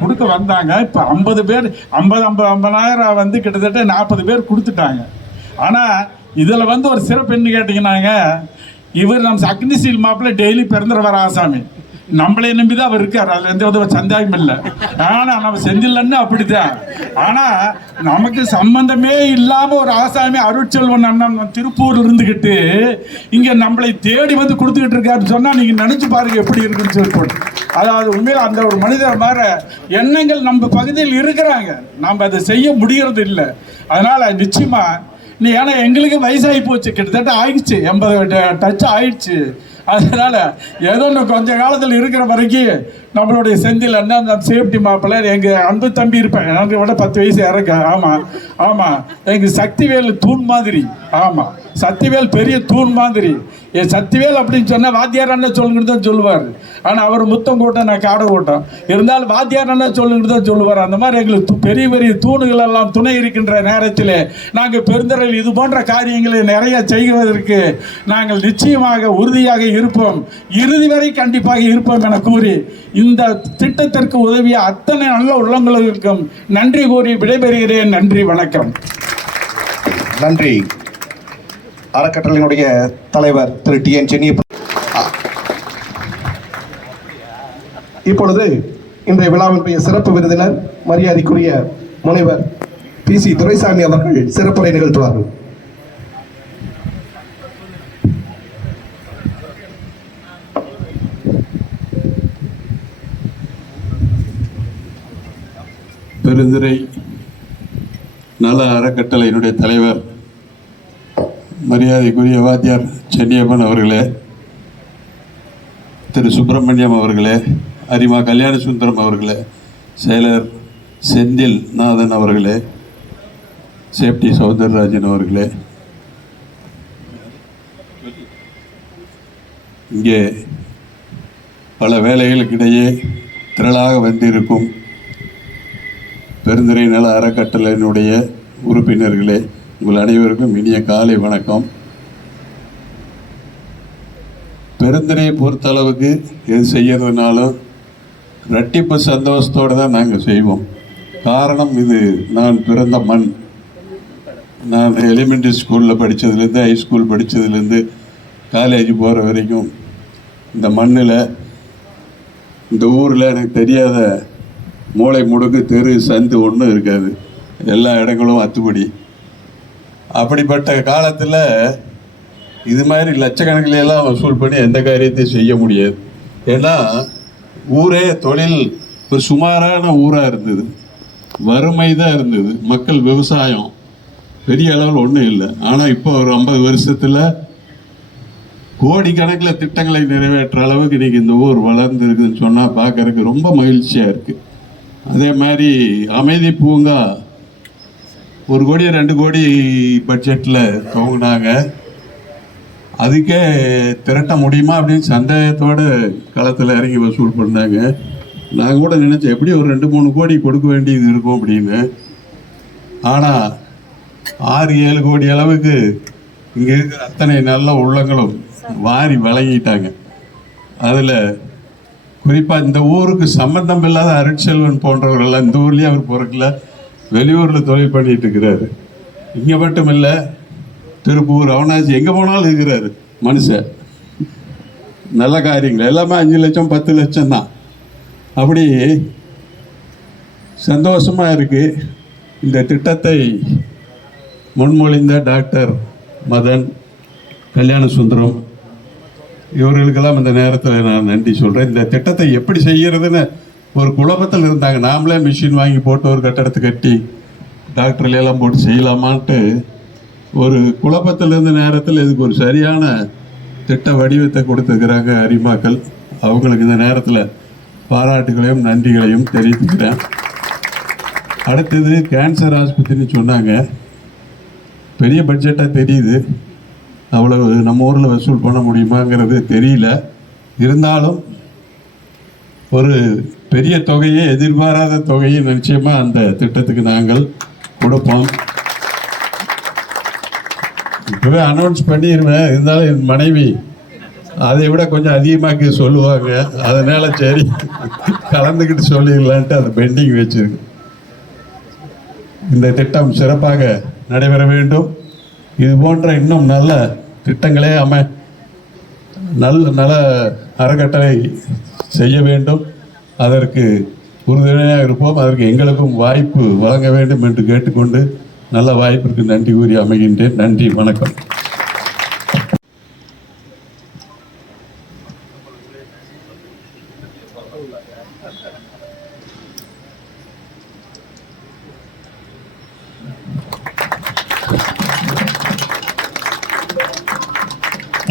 கொடுக்க வந்தாங்க. இப்போ 50 பேர் 50,000 கிட்டத்தட்ட 40 பேர் கொடுத்துட்டாங்க. ஆனால் இதில் ஒரு சிறப்பு என்ன கேட்டிங்கன்னாங்க, இவர் நம்ம அக்னிசீல் மாப்பிள்ள டெய்லி பிறந்துற ஆசாமி, நம்மளை நம்பி தான் அவர் இருக்கார், அதில் எந்த வித சந்தேகம் இல்லை. ஆனால் நம்ம செந்தில்லன்னு அப்படித்தான். ஆனால் நமக்கு சம்பந்தமே இல்லாமல் ஒரு ஆசாமி அருட்செல்வன் அண்ணன் திருப்பூரில் இருந்துக்கிட்டு இங்கே நம்மளை தேடி கொடுத்துக்கிட்டு இருக்காருன்னு சொன்னால் நீங்கள் நினச்சி பாருங்க எப்படி இருக்குன்னு சொல்லி. அதாவது உண்மையில் அந்த ஒரு மனிதர் மாதிரி எண்ணங்கள் நம்ம பகுதியில் இருக்கிறாங்க, நம்ம அதை செய்ய முடிகிறது இல்லை. அதனால் நிச்சயமாக ஏன்னா எங்களுக்கு வயசாகி போச்சு, கிட்டத்தட்ட ஆயிடுச்சு, 80 டச் ஆயிடுச்சு. அதனால் ஏதோ இன்னும் கொஞ்ச காலத்தில் இருக்கிற வரைக்கும் நம்மளுடைய செந்தில் அண்ணன் அந்த சேஃப்டி மாப்பிள்ளை எங்கள் அன்பு தம்பி இருப்பேன், எனக்கு விட 10 வயசு இறக்க. ஆமாம் எங்கள் சக்திவேல் தூண் மாதிரி. ஆமாம், சக்திவேல் பெரிய தூண் மாதிரி. சக்திவேல் அப்படின்னு சொன்னால் வாத்தியார் அண்ணா சொல்லுங்கன்னு தான் சொல்லுவார். ஆனால் அவர் முத்தம் கூட்டம், நான் காடை கூட்டம் இருந்தாலும் வாத்தியார் அண்ணா சொல்லுங்கன்னு தான் சொல்லுவார். அந்த மாதிரி எங்களுக்கு பெரிய பெரிய தூணுகள் எல்லாம் துணை இருக்கின்ற நேரத்தில் நாங்கள் பெருந்தரையில் இது போன்ற காரியங்களை நிறைய செய்வதற்கு நாங்கள் நிச்சயமாக உறுதியாக இருப்போம், இறுதி வரை கண்டிப்பாக இருப்போம் என கூறி இந்த திட்டத்திற்கு உதவிய அத்தனை நல்ல உள்ளங்களுக்கும் நன்றி கூறி விடைபெறுகிறேன். நன்றி, வணக்கம். நன்றி. அறக்கட்டளையினுடைய தலைவர் திரு TN சென்னியப்பன். இப்பொழுது இன்றைய விழாவினுடைய சிறப்பு விருந்தினர் மரியாதைக்குரிய முனைவர் PC துரைசாமி அவர்கள் சிறப்புரை நிகழ்த்துவார்கள். பெருந்துறை நல அறக்கட்டளையினுடைய தலைவர் மரியாதைக்குரிய வாத்தியார் சென்னியப்பன் அவர்களே, திரு சுப்பிரமணியம் அவர்களே, அரிமா கல்யாண சுந்தரம் அவர்களே, செயலர் செந்தில் நாதன் அவர்களே, சேப்டி சௌந்தரராஜன் அவர்களே, இங்கே பல வேலைகளுக்கிடையே திரளாக வந்திருக்கும் பெருந்துறை நல அறக்கட்டளையினுடைய உறுப்பினர்களே, உங்கள் அனைவருக்கும் இனிய காலை வணக்கம். பெருந்துறையை பொறுத்தளவுக்கு எது செய்யறதுனாலும் ரெட்டிப்பு சந்தோஷத்தோடு தான் நாங்கள் செய்வோம். காரணம், இது நான் பிறந்த மண். நான் எலிமெண்ட்ரி ஸ்கூலில் படித்ததுலேருந்து, ஹைஸ்கூல் படித்ததுலேருந்து, காலேஜ் போகிற வரைக்கும் இந்த மண்ணில், இந்த ஊரில் எனக்கு தெரியாத மூளை முடுக்கு தெரு சந்து ஒன்றும் இருக்காது. எல்லா இடங்களும் அத்துப்படி. அப்படிப்பட்ட காலத்தில் இது மாதிரி லட்சக்கணக்கிலெல்லாம் வசூல் பண்ணி எந்த காரியத்தையும் செய்ய முடியாது. ஏன்னா ஊரே தொழில் ஒரு சுமாரான ஊராக இருந்தது, வறுமை தான் இருந்தது, மக்கள் விவசாயம் பெரிய அளவில் ஒன்றும் இல்லை. ஆனால் இப்போ ஒரு 50 வருஷத்தில் கோடிக்கணக்கில் திட்டங்களை நிறைவேற்ற அளவுக்கு இன்றைக்கி இந்த ஊர் வளர்ந்து இருக்குதுன்னு சொன்னால் பார்க்கறதுக்கு ரொம்ப மகிழ்ச்சியாக இருக்குது. அதே மாதிரி அமைதி பூங்கா 1 கோடி 2 கோடி பட்ஜெட்டில் துவங்கினாங்க. அதுக்கே திரட்ட முடியுமா அப்படின்னு சந்தேகத்தோடு களத்தில் இறங்கி வசூல் பண்ணாங்க. நான் கூட நினச்சேன் எப்படி ஒரு 2-3 கோடி கொடுக்க வேண்டியது இருக்கும் அப்படின்னு. ஆனால் 6-7 கோடி அளவுக்கு இங்கே இருக்கிற அத்தனை நல்ல உள்ளங்களும் வாரி வழங்கிட்டாங்க. அதில் குறிப்பாக இந்த ஊருக்கு சம்பந்தம் இல்லாத அருட்செல்வன் போன்றவர்கள்லாம் இந்த ஊர்லேயே அவர் பிறக்கல, வெளியூரில் தொழில் பண்ணிட்டு இருக்கிறாரு. இங்கே மட்டும் இல்லை, திருப்பூர், அவனாசி, எங்கே போனாலும் இருக்கிறாரு மனுஷன். நல்ல காரியங்கள் எல்லாமே 5 லட்சம் 10 லட்சம் தான். அப்படி சந்தோஷமாக இருக்குது. இந்த திட்டத்தை முன்மொழிந்த டாக்டர் மதன், கல்யாண சுந்தரம் இவர்களுக்கெல்லாம் இந்த நேரத்தில் நான் நன்றி சொல்கிறேன். இந்த திட்டத்தை எப்படி செய்கிறதுன்னு ஒரு குழப்பத்தில் இருந்தாங்க. நாமளே மிஷின் வாங்கி போட்டு ஒரு கட்டடத்தை கட்டி டாக்டர்லாம் போட்டு செய்யலாமான்ட்டு ஒரு குழப்பத்தில் இருந்த நேரத்தில் இதுக்கு ஒரு சரியான திட்ட வடிவத்தை கொடுத்துருக்கிறாங்க அரிமாக்கள். அவங்களுக்கு இந்த நேரத்தில் பாராட்டுகளையும் நன்றிகளையும் தெரிவித்துக்கிறேன். அடுத்தது கேன்சர் ஆஸ்பத்திரின்னு சொன்னாங்க. பெரிய பட்ஜெட்டாக தெரியுது, அவ்வளவு நம்ம ஊரில் வசூல் பண்ண முடியுமாங்கிறது தெரியல. இருந்தாலும் ஒரு பெரிய தொகையை, எதிர்பாராத தொகையை நிச்சயமாக அந்த திட்டத்துக்கு நாங்கள் கொடுப்போம். இப்போவே அனௌன்ஸ் பண்ணிடுவேன். இருந்தாலும் என் மனைவி அதை விட கொஞ்சம் அதிகமாக்கி சொல்லுவாங்க. அதனால் சரி கலந்துக்கிட்டு சொல்லிடலான்ட்டு அதை பெண்டிங் வச்சுருக்கு. இந்த திட்டம் சிறப்பாக நடைபெற வேண்டும். இது போன்ற இன்னும் நல்ல திட்டங்களே நல்ல அறக்கட்டளை செய்ய வேண்டும். அதற்கு உறுதுணையாக இருப்போம். அதற்கு எங்களுக்கும் வாய்ப்பு வழங்க வேண்டும் என்று கேட்டுக்கொண்டு நல்ல வாய்ப்பிற்கு நன்றி கூறி அமைகின்றேன். நன்றி, வணக்கம்.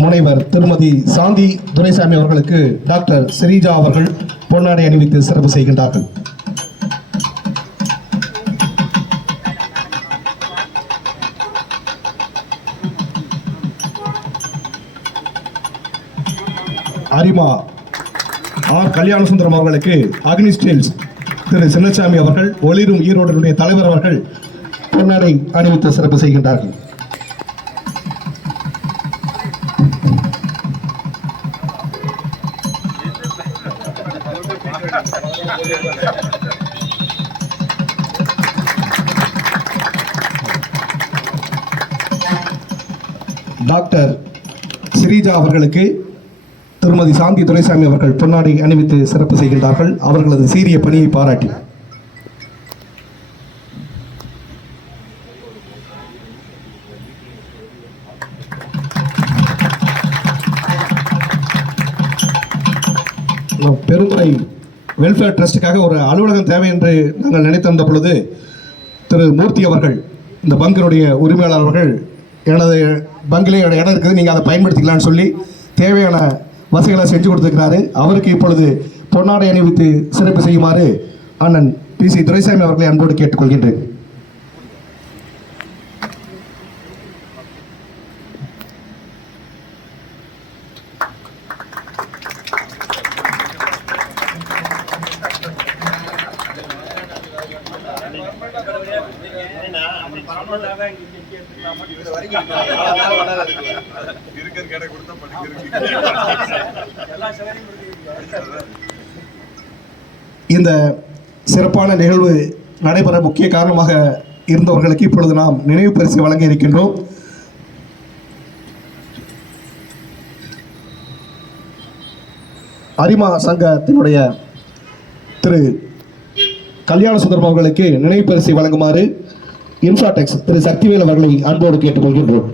முனைவர் திருமதி சாந்தி துரைசாமி அவர்களுக்கு டாக்டர் ஸ்ரீஜா அவர்கள் பொன்னாடை அணிவித்து சிறப்பு செய்கின்றார்கள். அரிமா ஆர் கல்யாண சுந்தரம் அவர்களுக்கு அக்னி ஸ்டீல்ஸ் திரு சின்னசாமி அவர்கள், ஒளிரும் ஈரோடு தலைவர் அவர்கள் பொன்னாடை அணிவித்து சிறப்பு செய்கின்றார்கள். டாக்டர் ஸ்ரீஜா அவர்களுக்கு திருமதி சாந்தி துரைசாமி அவர்கள் பொன்னாடை அணிவித்து சிறப்பு செய்கின்றார்கள். அவர்களது சீரிய பணியை பாராட்டி பெருந்துறை வெல்ஃபேர் ட்ரஸ்ட்டுக்காக ஒரு அலுவலகம் தேவை என்று நாங்கள் நினைத்திருந்த பொழுது திரு மூர்த்தி அவர்கள், இந்த பங்கினுடைய உரிமையாளர் அவர்கள், எனது பங்கிலே இடம் இருக்குது, நீங்கள் அதை பயன்படுத்திக்கலாம்னு சொல்லி தேவையான வசதிகளை செஞ்சு கொடுத்துருக்கிறாரு. அவருக்கு இப்பொழுது பொன்னாடை அணிவித்து சிறப்பு செய்யுமாறு அண்ணன் PC துரைசாமி அவர்களை அன்போடு கேட்டுக்கொள்கின்றேன். இந்த சிறப்பான நிகழ்வு நடைபெற முக்கிய காரணமாக இருந்தவர்களுக்கு இப்பொழுது நாம் நினைவு பரிசு வழங்க இருக்கின்றோம். அரிமா சங்கத்தினுடைய திரு கல்யாண சுந்தரம் அவர்களுக்கு நினைவு பரிசை வழங்குமாறு இன்ஃப்ராடெக்ஸ் திரு சக்திவேல் அவர்களை அன்போடு கேட்டுக்கொள்கின்றோம்.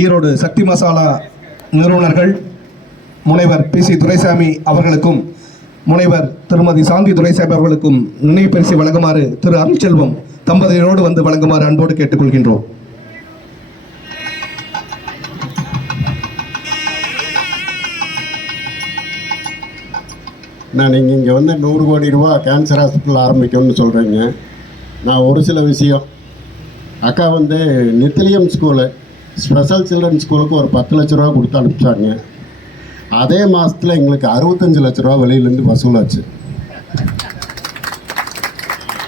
ஈரோடு சக்தி மசாலா நிறுவனர்கள் முனைவர் PC துரைசாமி அவர்களுக்கும் முனைவர் திருமதி சாந்தி துரைசாமி அவர்களுக்கும் நினைவு பரிசை வழங்குமாறு திரு அருள்செல்வம் தம்பதியரோடு வந்து வழங்குமாறு அன்போடு கேட்டுக்கொள்கின்றோம். நான் நீங்கள் இங்கே வந்து 100 கோடி ரூபா கேன்சர் ஹாஸ்பிட்டல் ஆரம்பிக்கணும்னு சொல்கிறீங்க. நான் ஒரு சில விஷயம், அக்கா வந்து நித்திலியம் ஸ்கூலு, ஸ்பெஷல் சில்ட்ரன் ஸ்கூலுக்கு ஒரு 10 லட்ச ரூபா கொடுத்து அனுப்பிச்சாங்க. அதே மாதத்தில் எங்களுக்கு 65 லட்ச ரூபா வெளியிலேருந்து வசூலாச்சு.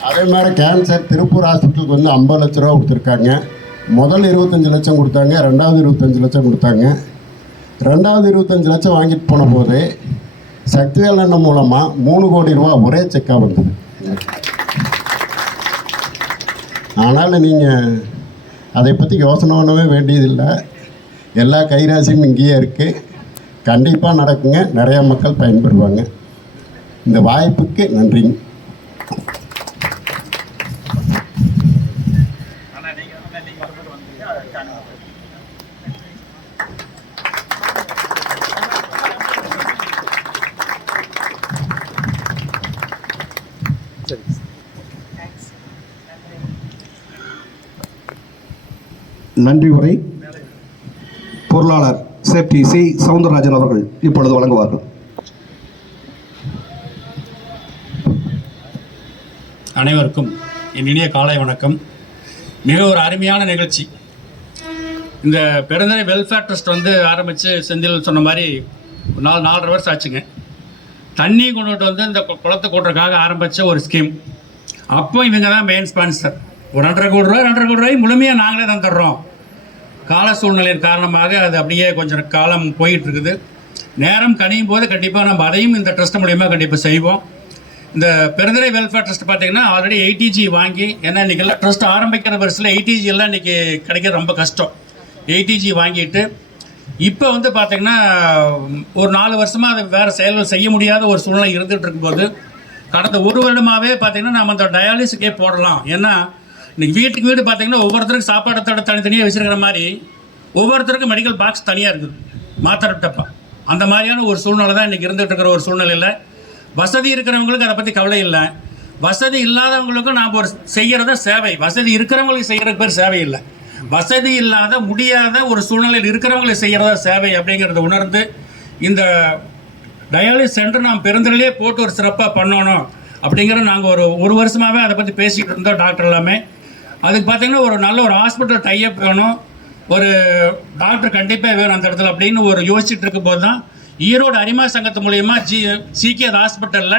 அதே மாதிரி கேன்சர் திருப்பூர் ஹாஸ்பிட்டலுக்கு வந்து 50 லட்ச ரூபா கொடுத்துருக்காங்க. முதல் 25 லட்சம் கொடுத்தாங்க, ரெண்டாவது 25 லட்சம் கொடுத்தாங்க. ரெண்டாவது 25 லட்சம் வாங்கிட்டு போன போது சக்திவேல் அண்ணன் மூலமாக 3 கோடி ரூபா ஒரே செக்காக வந்தது. ஆனால் நீங்கள் அதை பற்றி யோசனை பண்ணவே வேண்டியதில்லை. எல்லா கைராசியும் இங்கேயே இருக்குது. கண்டிப்பாக நடக்குங்க. நிறையா மக்கள் பயன்பெறுவாங்க. இந்த வாய்ப்புக்கு நன்றிங்க. நன்றி உரை பொருளாளர் சேப்டி சி சவுந்தரராஜன் அவர்கள் இப்பொழுது வழங்குவார்கள். அனைவருக்கும் என் இனிய காலை வணக்கம். மிக ஒரு அருமையான நிகழ்ச்சி. இந்த பெருந்தரை வெல்ஃபேர் ட்ரஸ்ட் வந்து ஆரம்பித்து செந்தில் சொன்ன மாதிரி 4.5 வருஷம் ஆச்சுங்க. தண்ணி கொண்டுட்டு வந்து இந்த குளத்தை கூட்டுறதுக்காக ஆரம்பித்த ஒரு ஸ்கீம். அப்போ இவங்க தான் மெயின் ஸ்பான்சர். ஒரு 2.5 கோடி ரூபாய் முழுமையாக நாங்களே தான் தர்றோம். கால சூழ்நிலையின் காரணமாக அது அப்படியே கொஞ்சம் காலம் போயிட்டுருக்குது. நேரம் கணியும் போது கண்டிப்பாக நம்ம அதையும் இந்த ட்ரஸ்ட் மூலிமா கண்டிப்பாக செய்வோம். இந்த பெருந்தரை வெல்ஃபேர் ட்ரஸ்ட் பார்த்திங்கன்னா ஆல்ரெடி 80G வாங்கி, ஏன்னா இன்றைக்கெல்லாம் ட்ரஸ்ட் ஆரம்பிக்கிற வருஷத்தில் 80G எல்லாம் இன்றைக்கி கிடைக்கிறது ரொம்ப கஷ்டம். 80G வாங்கிட்டு இப்போ வந்து பார்த்திங்கன்னா ஒரு 4 வருஷமாக அது வேறு செயல்கள் செய்ய முடியாத ஒரு சூழ்நிலை இருந்துகிட்டு இருக்கும்போது கடந்த 1 வருடமாகவே பார்த்திங்கன்னா நம்ம அந்த டயாலிசிஸுக்கே போடலாம். ஏன்னா இன்றைக்கி வீட்டுக்கு வீடு பார்த்திங்கன்னா ஒவ்வொருத்தருக்கும் சாப்பாடு தனித்தனியாக வச்சுருக்கிற மாதிரி ஒவ்வொருத்தருக்கும் மெடிக்கல் பாக்ஸ் தனியாக இருக்குது, மாத்திரை டப்பா. அந்த மாதிரியான ஒரு சூழ்நிலை தான் இன்றைக்கி இருந்துகிட்டு இருக்கிற ஒரு சூழ்நிலையில் வசதி இருக்கிறவங்களுக்கு அதை பற்றி கவலை இல்லை. வசதி இல்லாதவங்களுக்கும் நாம் ஒரு செய்கிறத சேவை. வசதி இருக்கிறவங்களுக்கு செய்கிறதுக்கு பேர் சேவை இல்லை. வசதி இல்லாத முடியாத ஒரு சூழ்நிலையில் இருக்கிறவங்களுக்கு செய்கிறதா சேவை அப்படிங்கிறத உணர்ந்து இந்த டயாலிசிஸ் சென்டர் நாம் பெருந்தரையிலே போட்டு ஒரு சிறப்பாக பண்ணணும் அப்படிங்கிற நாங்கள் ஒரு வருஷமாகவே அதை பற்றி பேசிக்கிட்டு இருந்தோம். டாக்டர் எல்லாமே அதுக்கு பார்த்திங்கன்னா ஒரு நல்ல ஒரு ஹாஸ்பிட்டல் டைப் வேணும், ஒரு டாக்டர் கண்டிப்பாக வேணும் அந்த இடத்துல அப்படின்னு ஒரு யோசிச்சுட்டு இருக்கும்போது தான் ஈரோடு அரிமா சங்கத்து மூலயமா CKR ஹாஸ்பிட்டலில்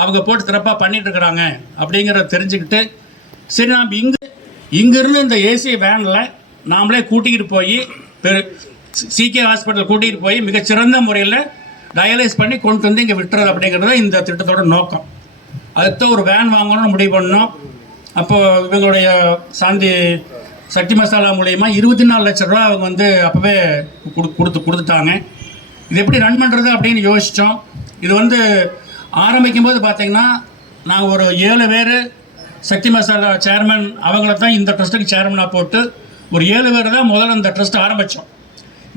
அவங்க போட்டு சிறப்பாக பண்ணிகிட்ருக்குறாங்க அப்படிங்கிறத தெரிஞ்சுக்கிட்டு சரி நாம் இங்கேருந்து இந்த ஏசி வேனில் நாமளே கூட்டிகிட்டு போய் CKR ஹாஸ்பிட்டல் கூட்டிகிட்டு போய் மிகச்சிறந்த முறையில் டயாலிசிஸ் பண்ணி கொண்டு வந்து இங்கே விட்டுறது அப்படிங்கிறது இந்த திட்டத்தோட நோக்கம். அதுதான் ஒரு வேன் வாங்கணும்னு முடிவு பண்ணோம். அப்போது இவங்களுடைய சாந்தி சக்தி மசாலா மூலயமா 24 லட்ச ரூபா அவங்க வந்து அப்போவே கொடுத்துட்டாங்க. இது எப்படி ரன் பண்ணுறது அப்படின்னு யோசித்தோம். இது வந்து ஆரம்பிக்கும் போது பார்த்தீங்கன்னா நாங்கள் ஒரு 7 பேர் சக்தி மசாலா சேர்மன் அவங்கள தான் இந்த ட்ரஸ்ட்டுக்கு சேர்மனாக போட்டு ஒரு 7 பேர் தான் முதல்ல இந்த ட்ரஸ்ட் ஆரம்பித்தோம்.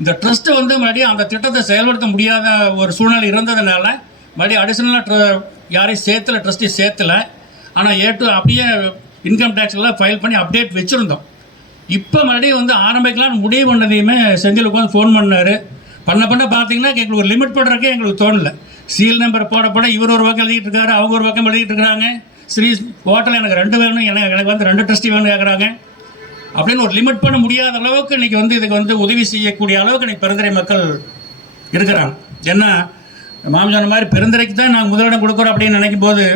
இந்த ட்ரஸ்ட்டு வந்து மறுபடியும் அந்த திட்டத்தை செயல்படுத்த முடியாத ஒரு சூழ்நிலை இருந்ததுனால மறுபடியும் அடிஷ்னலாக யாரையும் ட்ரஸ்டி சேர்த்தலை. ஆனால் அப்படியே இன்கம் டேக்ஸ்லாம் ஃபைல் பண்ணி அப்டேட் வச்சுருந்தோம். இப்போ மறுபடியும் வந்து ஆரம்பிக்கலாம்னு முடிவு பண்ணதையுமே செந்திலுக்கு வந்து ஃபோன் பண்ணார். பண்ண பார்த்தீங்கன்னா எங்களுக்கு ஒரு லிமிட் போடுறக்கே எங்களுக்கு தோணலை. சீல் நம்பர் போட இவர் ஒரு பக்கம் எழுதிட்டு இருக்காரு, அவங்க ஒரு பக்கம் எழுதிட்டு இருக்கிறாங்க. ஸ்ரீ ஹோட்டல் எனக்கு 2 வேணும், எனக்கு வந்து 2 ட்ரஸ்டி வேணும் கேட்குறாங்க. அப்படின்னு ஒரு லிமிட் பண்ண முடியாத அளவுக்கு இன்றைக்கி வந்து இதுக்கு வந்து உதவி செய்யக்கூடிய அளவுக்கு இன்றைக்கி பெருந்துறை மக்கள் இருக்கிறாங்க. ஏன்னா மாமன் மாதிரி பெருந்துறைக்கு தான் நாங்கள் முதலிடம் கொடுக்குறோம் அப்படின்னு நினைக்கும் போது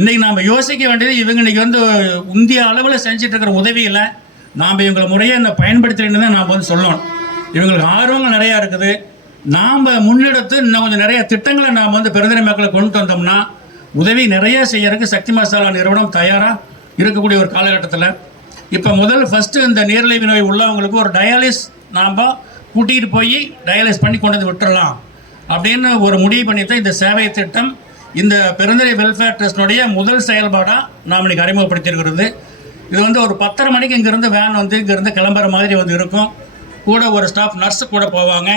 இன்றைக்கி நாம் யோசிக்க வேண்டியது இவங்க இன்றைக்கி வந்து இந்திய அளவில் செஞ்சுட்டு இருக்கிற உதவியில் நாம் இவங்களை முறையாக இந்த பயன்படுத்துறேன்னு தான் நாம் வந்து சொல்லணும். இவங்களுக்கு ஆர்வங்கள் நிறையா இருக்குது. நாம் முன்னெடுத்து இன்னும் கொஞ்சம் நிறைய திட்டங்களை நாம் வந்து பெருந்துறை மக்களை கொண்டு வந்தோம்னா உதவி நிறையா செய்யறதுக்கு சக்தி மசாலா நிறுவனம் தயாராக இருக்கக்கூடிய ஒரு காலகட்டத்தில் இப்போ ஃபஸ்ட்டு இந்த நீரிழிவு நோய் உள்ளவங்களுக்கு ஒரு டயாலிஸ் நாம் கூட்டிகிட்டு போய் டயாலிஸ் பண்ணி கொண்டு வந்து விட்டுறலாம் அப்படின்னு ஒரு முடிவு பண்ணி தான் இந்த சேவை திட்டம் இந்த பெருந்துறை வெல்ஃபேர் ட்ரஸ்டினுடைய முதல் செயல்பாடாக நாம் இன்றைக்கி அறிமுகப்படுத்தியிருக்கிறது. இது வந்து ஒரு 10:30 மணிக்கு இங்கேருந்து வேன் வந்து இங்கேருந்து கிளம்புற மாதிரி வந்து இருக்கும். கூட ஒரு ஸ்டாஃப் நர்ஸு கூட போவாங்க.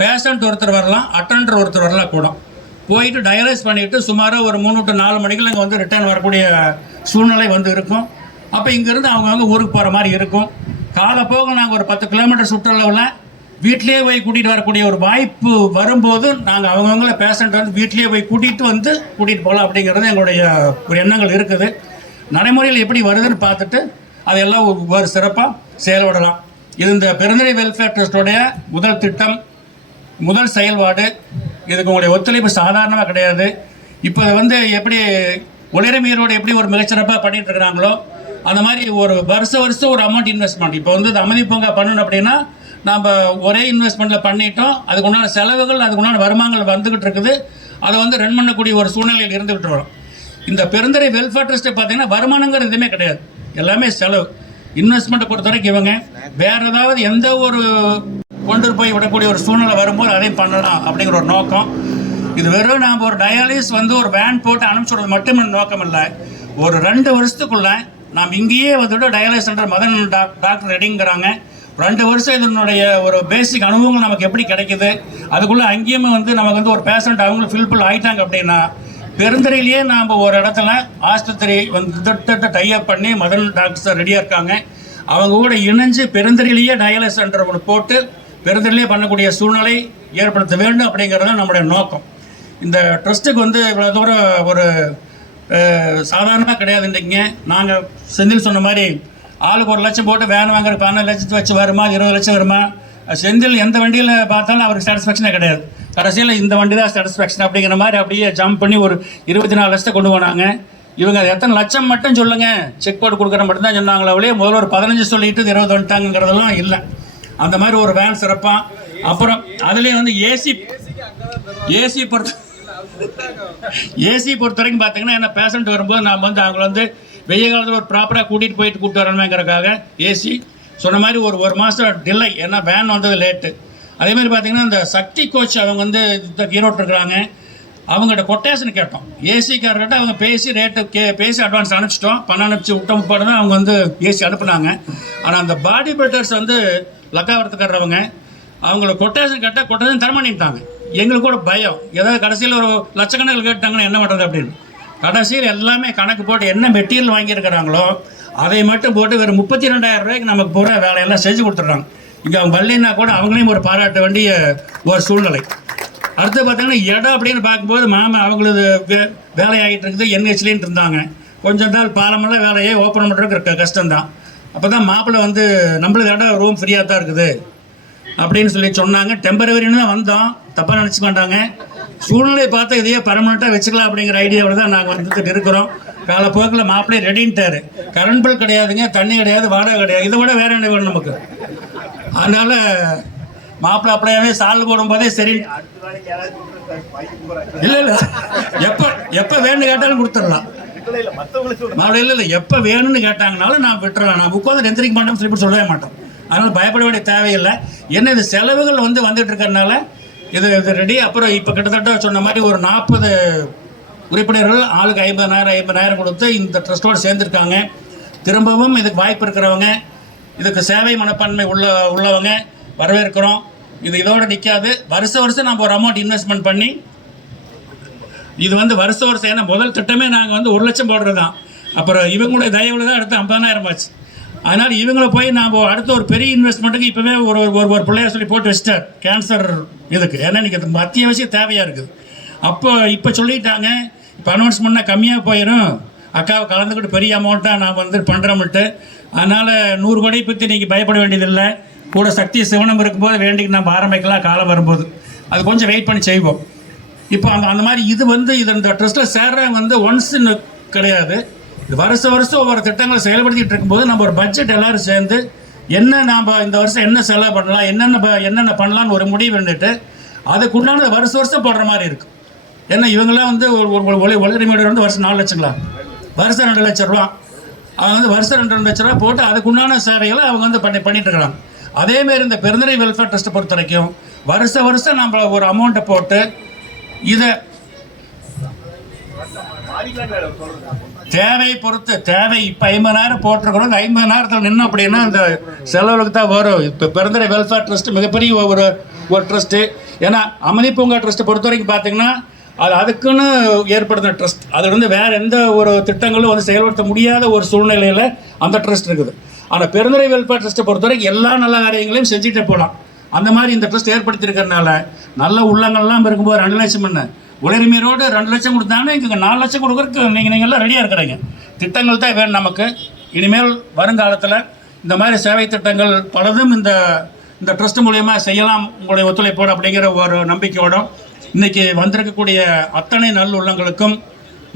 பேஷண்ட் ஒருத்தர் வரலாம், அட்டெண்டர் ஒருத்தர் வரலாம். கூட போயிட்டு டயாலிஸ் பண்ணிவிட்டு சுமாராக ஒரு 3 to 4 மணிக்குள்ள இங்கே வந்து ரிட்டர்ன் வரக்கூடிய சூழ்நிலை வந்து இருக்கும். அப்போ இங்கேருந்து அவங்கவுங்க ஊருக்கு போகிற மாதிரி இருக்கும். காலப்போக நாங்கள் ஒரு 10 கிலோமீட்டர் சுற்றளவில் வீட்டிலேயே போய் கூட்டிகிட்டு வரக்கூடிய ஒரு வாய்ப்பு வரும்போது நாங்கள் அவங்கவுங்கள பேஷண்ட் வந்து வீட்டிலேயே போய் கூட்டிகிட்டு போகலாம் அப்படிங்கிறது எங்களுடைய ஒரு எண்ணங்கள் இருக்குது. நடைமுறையில் எப்படி வருதுன்னு பார்த்துட்டு அதையெல்லாம் ஒரு சிறப்பாக செயல்படலாம். இது இந்த பெருந்துறை வெல்ஃபேர் ட்ரஸ்டோடைய முதல் திட்டம், முதல் செயல்பாடு. இதுக்கு உங்களுடைய ஒத்துழைப்பு சாதாரணமாக கிடையாது. இப்போ வந்து எப்படி ஒளிரமீரோடு எப்படி ஒரு மிகச்சிறப்பாக பண்ணிகிட்டு இருக்கிறாங்களோ அந்த மாதிரி ஒரு வருஷம் ஒரு அமௌண்ட் இன்வெஸ்ட்மெண்ட். இப்போ வந்து அமைதி பூங்கா பண்ணணும் அப்படின்னா நாம் ஒரே இன்வெஸ்ட்மெண்ட்டில் பண்ணிட்டோம். அதுக்கு உண்டான செலவுகள், அதுக்கு உண்டான வருமானங்கள் வந்துக்கிட்டு இருக்குது. அதை வந்து ரன் பண்ணக்கூடிய ஒரு சூழ்நிலையில் இருந்துக்கிட்டு வரும். இந்த பெருந்துறை வெல்ஃபேர் ட்ரஸ்ட்டை பார்த்தீங்கன்னா வருமானங்கிறது எதுவுமே கிடையாது, எல்லாமே செலவு. இன்வெஸ்ட்மெண்ட்டை பொறுத்த வரைக்கும் இவங்க வேறு ஏதாவது எந்த ஒரு கொண்டு போய் விடக்கூடிய ஒரு சூழ்நிலை வரும்போது அதையும் பண்ணலாம் அப்படிங்கிற ஒரு நோக்கம். இது வெறும் நாம் ஒரு டயாலிஸ் வந்து ஒரு வேன் போட்டு அனுப்பிச்சுடுறது மட்டுமே நோக்கம் இல்லை. ஒரு 2 வருஷத்துக்குள்ளே நாம் இங்கேயே வந்துட்டு டயாலிஸ் சென்டர் மதன் டாக்டர் ரெடிங்கிறாங்க. 2 வருஷம் இதனுடைய ஒரு பேசிக் அனுபவங்கள் நமக்கு எப்படி கிடைக்குது, அதுக்குள்ளே அங்கேயுமே வந்து நமக்கு வந்து ஒரு பேஷண்ட் அவங்களும் ஃபில்ஃபுல் ஆகிட்டாங்க அப்படின்னா பெருந்துறையிலேயே நாம் ஒரு இடத்துல ஆஸ்பத்திரி வந்து டைப் பண்ணி மதன் டாக்டர்ஸ் ரெடியாக இருக்காங்க. அவங்க கூட இணைஞ்சு பெருந்துறையிலேயே டயாலிஸ் சென்டர் ஒன்று போட்டு பெருந்துறையிலேயே பண்ணக்கூடிய சூழ்நிலை ஏற்படுத்த வேண்டும் அப்படிங்கிறது நம்முடைய நோக்கம். இந்த ட்ரஸ்ட்டுக்கு வந்து இவ்வளோ தூரம் ஒரு சாதாரணமாக கிடையாது. இன்றைக்குங்க நாங்கள் செந்தில் சொன்ன மாதிரி ஆளுக்கு 1 லட்சம் போட்டு வேன் வாங்குற 14 லட்சத்து வச்சு வருமா, 20 லட்சம் வருமா? செந்தில் எந்த வண்டியில் பார்த்தாலும் அவருக்கு சாட்டிஸ்ஃபேக்ஷனே கிடையாது. கடைசியில் இந்த வண்டி தான் சாட்டிஸ்ஃபேக்ஷன் அப்படிங்கிற மாதிரி அப்படியே ஜம்ப் பண்ணி ஒரு 24 லட்சத்தை கொண்டு போனாங்க. இவங்க எத்தனை லட்சம் மட்டும் சொல்லுங்கள், செக் போட்டு கொடுக்குற மட்டும்தான் சொன்னாங்களே அவளே. முதல்ல ஒரு 15 சொல்லிட்டு 20 வந்துட்டாங்கிறதெல்லாம் இல்லை. அந்த மாதிரி ஒரு வேன் சிறப்பாக. அப்புறம் அதுலேயே வந்து ஏசி பொறுத்த வரைக்கும் பார்த்தீங்கன்னா என்ன பேஷண்ட் வரும்போது நாம் வந்து அவங்கள வந்து வெய்ய காலத்தில் ஒரு ப்ராப்பராக கூட்டிகிட்டு வரணுமேங்கிறதுக்காக ஏசி சொன்ன மாதிரி ஒரு மாதம் டிலே, ஏன்னா வேன் வந்தது லேட்டு. அதேமாதிரி பார்த்தீங்கன்னா இந்த சக்தி கோச் அவங்க வந்து ஈரோட்டு இருக்கிறாங்க. அவங்கள்ட்ட கொட்டேஷன் கேட்டோம். ஏசிக்காரர்கிட்ட அவங்க பேசி ரேட்டு பேசி அட்வான்ஸ் அனுப்பிச்சிட்டோம். பணம் அனுப்பிச்சி விட்ட முப்பாடு தான் அவங்க வந்து ஏசி அனுப்புனாங்க. ஆனால் அந்த பாடி பில்டர்ஸ் வந்து லக்காவரத்துக்காரவங்க அவங்கள கொட்டேஷன் கேட்டால் கொட்டேஷன் தரமாட்டாங்க. எங்களுக்கு கூட பயம், ஏதாவது கடைசியில் ஒரு லட்சக்கணக்கில் கேட்டாங்கன்னா என்ன பண்ணுறது அப்படின்னு. கடைசியில் எல்லாமே கணக்கு போட்டு என்ன மெட்டீரியல் வாங்கியிருக்கிறாங்களோ அதை மட்டும் போட்டு வெறும் 32,000 ரூபாய்க்கு நமக்கு பூரா வேலையெல்லாம் செஞ்சு கொடுத்துட்றாங்க. இங்கே அவங்க வரலைன்னா கூட அவங்களையும் ஒரு பாராட்ட வேண்டிய ஒரு சூழ்நிலை. அடுத்து பார்த்தீங்கன்னா இடம் அப்படின்னு பார்க்கும்போது அவங்களது வேலையாகிட்டு இருக்குது. என்ஹெச்லேன்னு இருந்தாங்க. கொஞ்சம் நாள் பாலமெல்லாம் வேலையே ஓப்பன் பண்ணுறதுக்கு கஷ்டம்தான். அப்போ தான் மாப்பிள்ளை வந்து நம்மளுக்கு இடம் ரூம் ஃப்ரீயாக தான் இருக்குது அப்படின்னு சொல்லி சொன்னாங்க. டெம்பரவரின்னு தான் வந்தோம், தப்பாக நினச்சிக்க மாட்டாங்க. சூழ்நிலை பார்த்து இதையே பர்மனெண்ட்டாக வச்சுக்கலாம் அப்படிங்கிற ஐடியாவில் தான் நாங்கள் வந்துட்டு இருக்கிறோம். காலப்போக்கில் மாப்பிள்ளையை ரெடின்ட்டார். கரண்ட் பில் கிடையாதுங்க, தண்ணி கிடையாது, வாடகை கிடையாது. இதை விட வேறு என்ன வேணும் நமக்கு? அதனால் மாப்பிள்ளை அப்படியே சால் போடும்போதே சரி இல்லை எப்போ வேணும்னு கேட்டாலும் கொடுத்துடலாம். இல்லை எப்போ வேணும்னு கேட்டாங்கனாலும் நான் விட்டுறலாம். நான் உட்காந்து எந்திரிக்க மாட்டோம்னு சொல்லி சொல்லவே மாட்டோம். அதனால் பயப்பட வேண்டிய தேவையில்லை. என்ன இது செலவுகள் வந்துட்டு இருக்கிறதுனால இது ரெடி. அப்புறம் இப்போ கிட்டத்தட்ட சொன்ன மாதிரி ஒரு 40 உறுப்பினர்கள் ஆளுக்கு 50,000 கொடுத்து இந்த ட்ரஸ்ட்டோடு சேர்ந்துருக்காங்க. திரும்பவும் இதுக்கு வாய்ப்பு இருக்கிறவங்க, இதுக்கு சேவை மனப்பான்மை உள்ளவங்க வரவேற்கிறோம். இதோடு நிற்காது. வருஷம் நம்ம ஒரு அமௌண்ட் இன்வெஸ்ட்மெண்ட் பண்ணி இது வருஷம் ஏன்னா முதல் திட்டமே நாங்கள் 1 லட்சம் போடுறது தான். அப்புறம் இவங்களுடைய தயவுல தான் அடுத்து 50,000 ஆச்சு. அதனால் இவங்கள போய் நாம் அடுத்த ஒரு பெரிய இன்வெஸ்ட்மெண்ட்டுக்கு இப்போவே ஒரு பிள்ளையார் சொல்லி போட்டு வச்சிட்டார் கேன்சர் இதுக்கு. ஏன்னா இன்றைக்கி அது அத்தியாவசியம் தேவையாக இருக்குது. இப்போ சொல்லிட்டாங்க, இப்போ அனௌன்ஸ் பண்ணால் கம்மியாக போயிடும், அக்காவை கலந்துக்கிட்டு பெரிய அமௌண்ட்டாக நான் பண்ணுறோம்ட்டு. அதனால் 100 கோடி பற்றி நீங்கள் பயப்பட வேண்டியதில்லை. கூட சக்தி சிவனம் இருக்கும்போது வேண்டிக்கு நம்ம ஆரம்பிக்கலாம், காலம் வரும்போது. அது கொஞ்சம் வெயிட் பண்ணி செய்வோம். இப்போ அந்த மாதிரி இது இந்த ட்ரஸ்ட்டில் சேர்ற ஒன்ஸ்ன்னு கிடையாது. இது வருஷம் ஒவ்வொரு திட்டங்களை செயல்படுத்திகிட்டு இருக்கும்போது நம்ம ஒரு பட்ஜெட் எல்லோரும் சேர்ந்து நாம் இந்த வருஷம் என்ன செலவு பண்ணலாம், என்னென்ன பண்ணலான்னு ஒரு முடிவு பண்ணிட்டு அதுக்குண்டான வருஷம் போடுற மாதிரி இருக்கும். ஏன்னா இவங்களாம் ஒளிரி மீடியம் வருஷம் 4 லட்சங்களா, வருஷம் 2 லட்சம் ரூபா. அவங்க வருஷம் 2 லட்ச ரூபா போட்டு அதுக்குண்டான சேவைகளை அவங்க பண்ணிட்டு இருக்கிறாங்க. அதேமாரி இந்த பெருந்துறை வெல்ஃபேர் ட்ரஸ்ட்டை பொறுத்த வரைக்கும் வருஷம் நம்ம ஒரு அமௌண்ட்டை போட்டு இதை தேவை பொறுத்து இப்போ 50,000 போட்டிருக்கிறோம். 50,000 நின்று அப்படின்னா இந்த செலவுக்கு தான் வரும். இப்போ பெருந்துறை வெல்ஃபேர் ட்ரஸ்ட் மிகப்பெரிய ஒரு ட்ரஸ்ட்டு. ஏன்னா அமைதி பூங்கா ட்ரஸ்ட்டை பொறுத்த வரைக்கும் பார்த்தீங்கன்னா அதுக்குன்னு ஏற்படுத்தின ட்ரஸ்ட். அது வேறு எந்த ஒரு திட்டங்களும் செயல்படுத்த முடியாத ஒரு சூழ்நிலையில் அந்த ட்ரஸ்ட் இருக்குது. ஆனால் பெருந்துறை வெல்ஃபேர் ட்ரஸ்ட்டை பொறுத்த வரைக்கும் எல்லா நல்ல காரியங்களையும் செஞ்சுட்டே போகலாம். அந்த மாதிரி இந்த ட்ரஸ்ட் ஏற்படுத்தியிருக்கிறதுனால நல்ல உள்ளங்கள்லாம் இருக்கும்போது 2 லட்சம் பண்ண உலரிமையோடு 2 லட்சம் கொடுத்தாங்கன்னா இங்கே 4 லட்சம் கொடுக்குறதுக்கு நீங்கள் எல்லாம் ரெடியாக இருக்கிறீங்க. திட்டங்கள் தான் வேணும் நமக்கு. இனிமேல் வருங்காலத்தில் இந்த மாதிரி சேவை திட்டங்கள் பலதும் இந்த ட்ரஸ்ட் மூலயமா செய்யலாம் உங்களுடைய ஒத்துழைப்போடு அப்படிங்கிற ஒரு நம்பிக்கையோடும் இன்றைக்கி வந்திருக்கக்கூடிய அத்தனை நல்லுள்ளங்களுக்கும்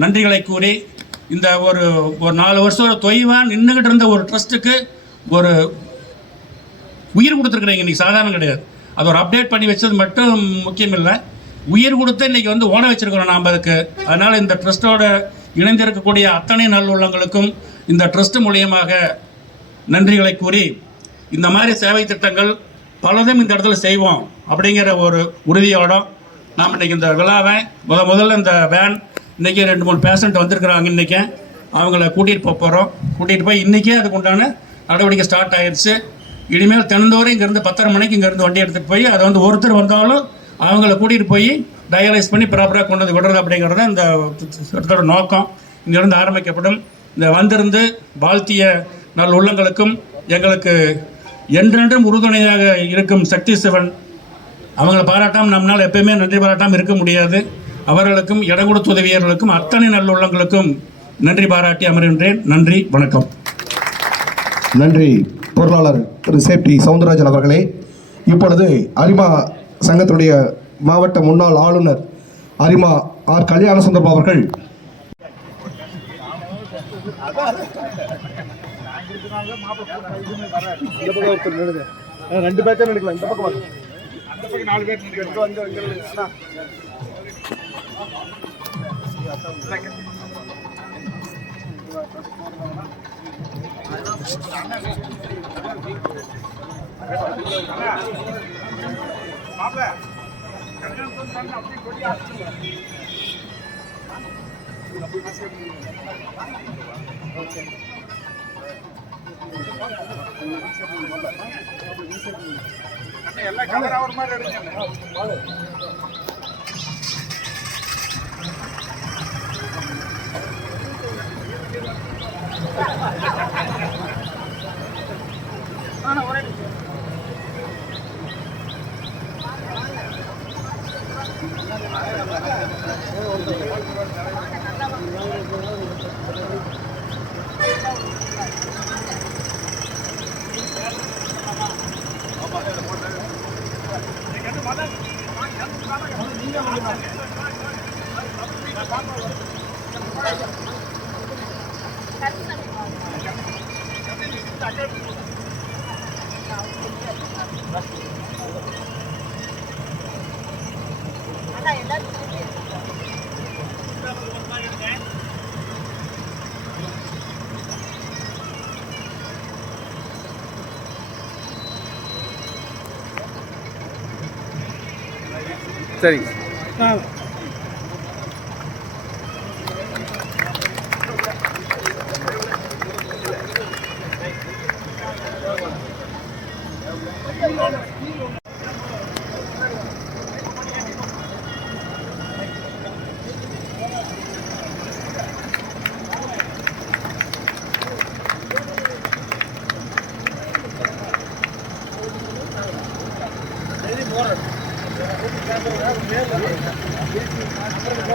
நன்றிகளை கூறி இந்த ஒரு 4 வருஷம் தொய்வாக நின்றுக்கிட்டு இருந்த ஒரு ட்ரஸ்ட்டுக்கு ஒரு உயிர் கொடுத்துருக்குறீங்க. இன்றைக்கி சாதாரணம் கிடையாது. அது ஒரு அப்டேட் பண்ணி வச்சது மட்டும் முக்கியம் இல்லை, உயிர் கொடுத்து இன்றைக்கி ஓட வச்சுருக்கிறோம் நாம் அதுக்கு. அதனால் இந்த ட்ரஸ்ட்டோடு இணைந்திருக்கக்கூடிய அத்தனை நல்லுள்ளங்களுக்கும் இந்த ட்ரஸ்ட் மூலியமாக நன்றிகளை கூறி இந்த மாதிரி சேவை திட்டங்கள் பலதும் இந்த இடத்துல செய்வோம் அப்படிங்கிற ஒரு உறுதியோடு நாம் இன்றைக்கி இந்த விழாவை முதல்ல இந்த வேன் இன்றைக்கி 2-3 பேஷண்ட் வந்திருக்கிறாங்க. இன்றைக்கி அவங்கள கூட்டிகிட்டு போகிறோம். கூட்டிகிட்டு போய் இன்றைக்கே அதுக்கு உண்டான நடவடிக்கை ஸ்டார்ட் ஆகிடுச்சு. இனிமேல் தினந்தோறும் இங்கேருந்து 10:30 மணிக்கு இங்கேருந்து வண்டி எடுத்துகிட்டு போய் அதை ஒருத்தர் வந்தாலும் அவங்கள கூட்டிகிட்டு போய் டயலைஸ் பண்ணி ப்ராப்பராக கொண்டு வந்து விடுறது அப்படிங்கிறது இந்த இடத்தோட நோக்கம். இங்கேருந்து ஆரம்பிக்கப்படும். இந்த வந்திருந்து வாழ்த்திய நல் உள்ளங்களுக்கும் எங்களுக்கு என்றென்றும் உறுதுணையாக இருக்கும் சக்தி சிவன் அவங்கள பாராட்டாமல் நம்மளால் எப்பயுமே நன்றி பாராட்டாமல் இருக்க முடியாது. அவர்களுக்கும் இடம் கொடுத்த உதவியர்களுக்கும் அத்தனை நல்லுள்ளங்களுக்கும் நன்றி பாராட்டி அமர்கின்றேன். நன்றி, வணக்கம். நன்றி பொருளாளர் திரு சேப்டி சவுந்தரராஜன் அவர்களே. இப்பொழுது அரிமா சங்கத்தினுடைய மாவட்ட முன்னாள் ஆளுநர் அரிமா ஆர் கல்யாண சுந்தரம் அவர்கள் ரெண்டு பேர்த்த நினைக்கலாம். இந்த பக்கம் அந்த பக்கம் 4 பேர் நினைக்கலாம். எல்லாம் கலர் ஆகிற மாதிரி எடுங்க. சரி. போறேன்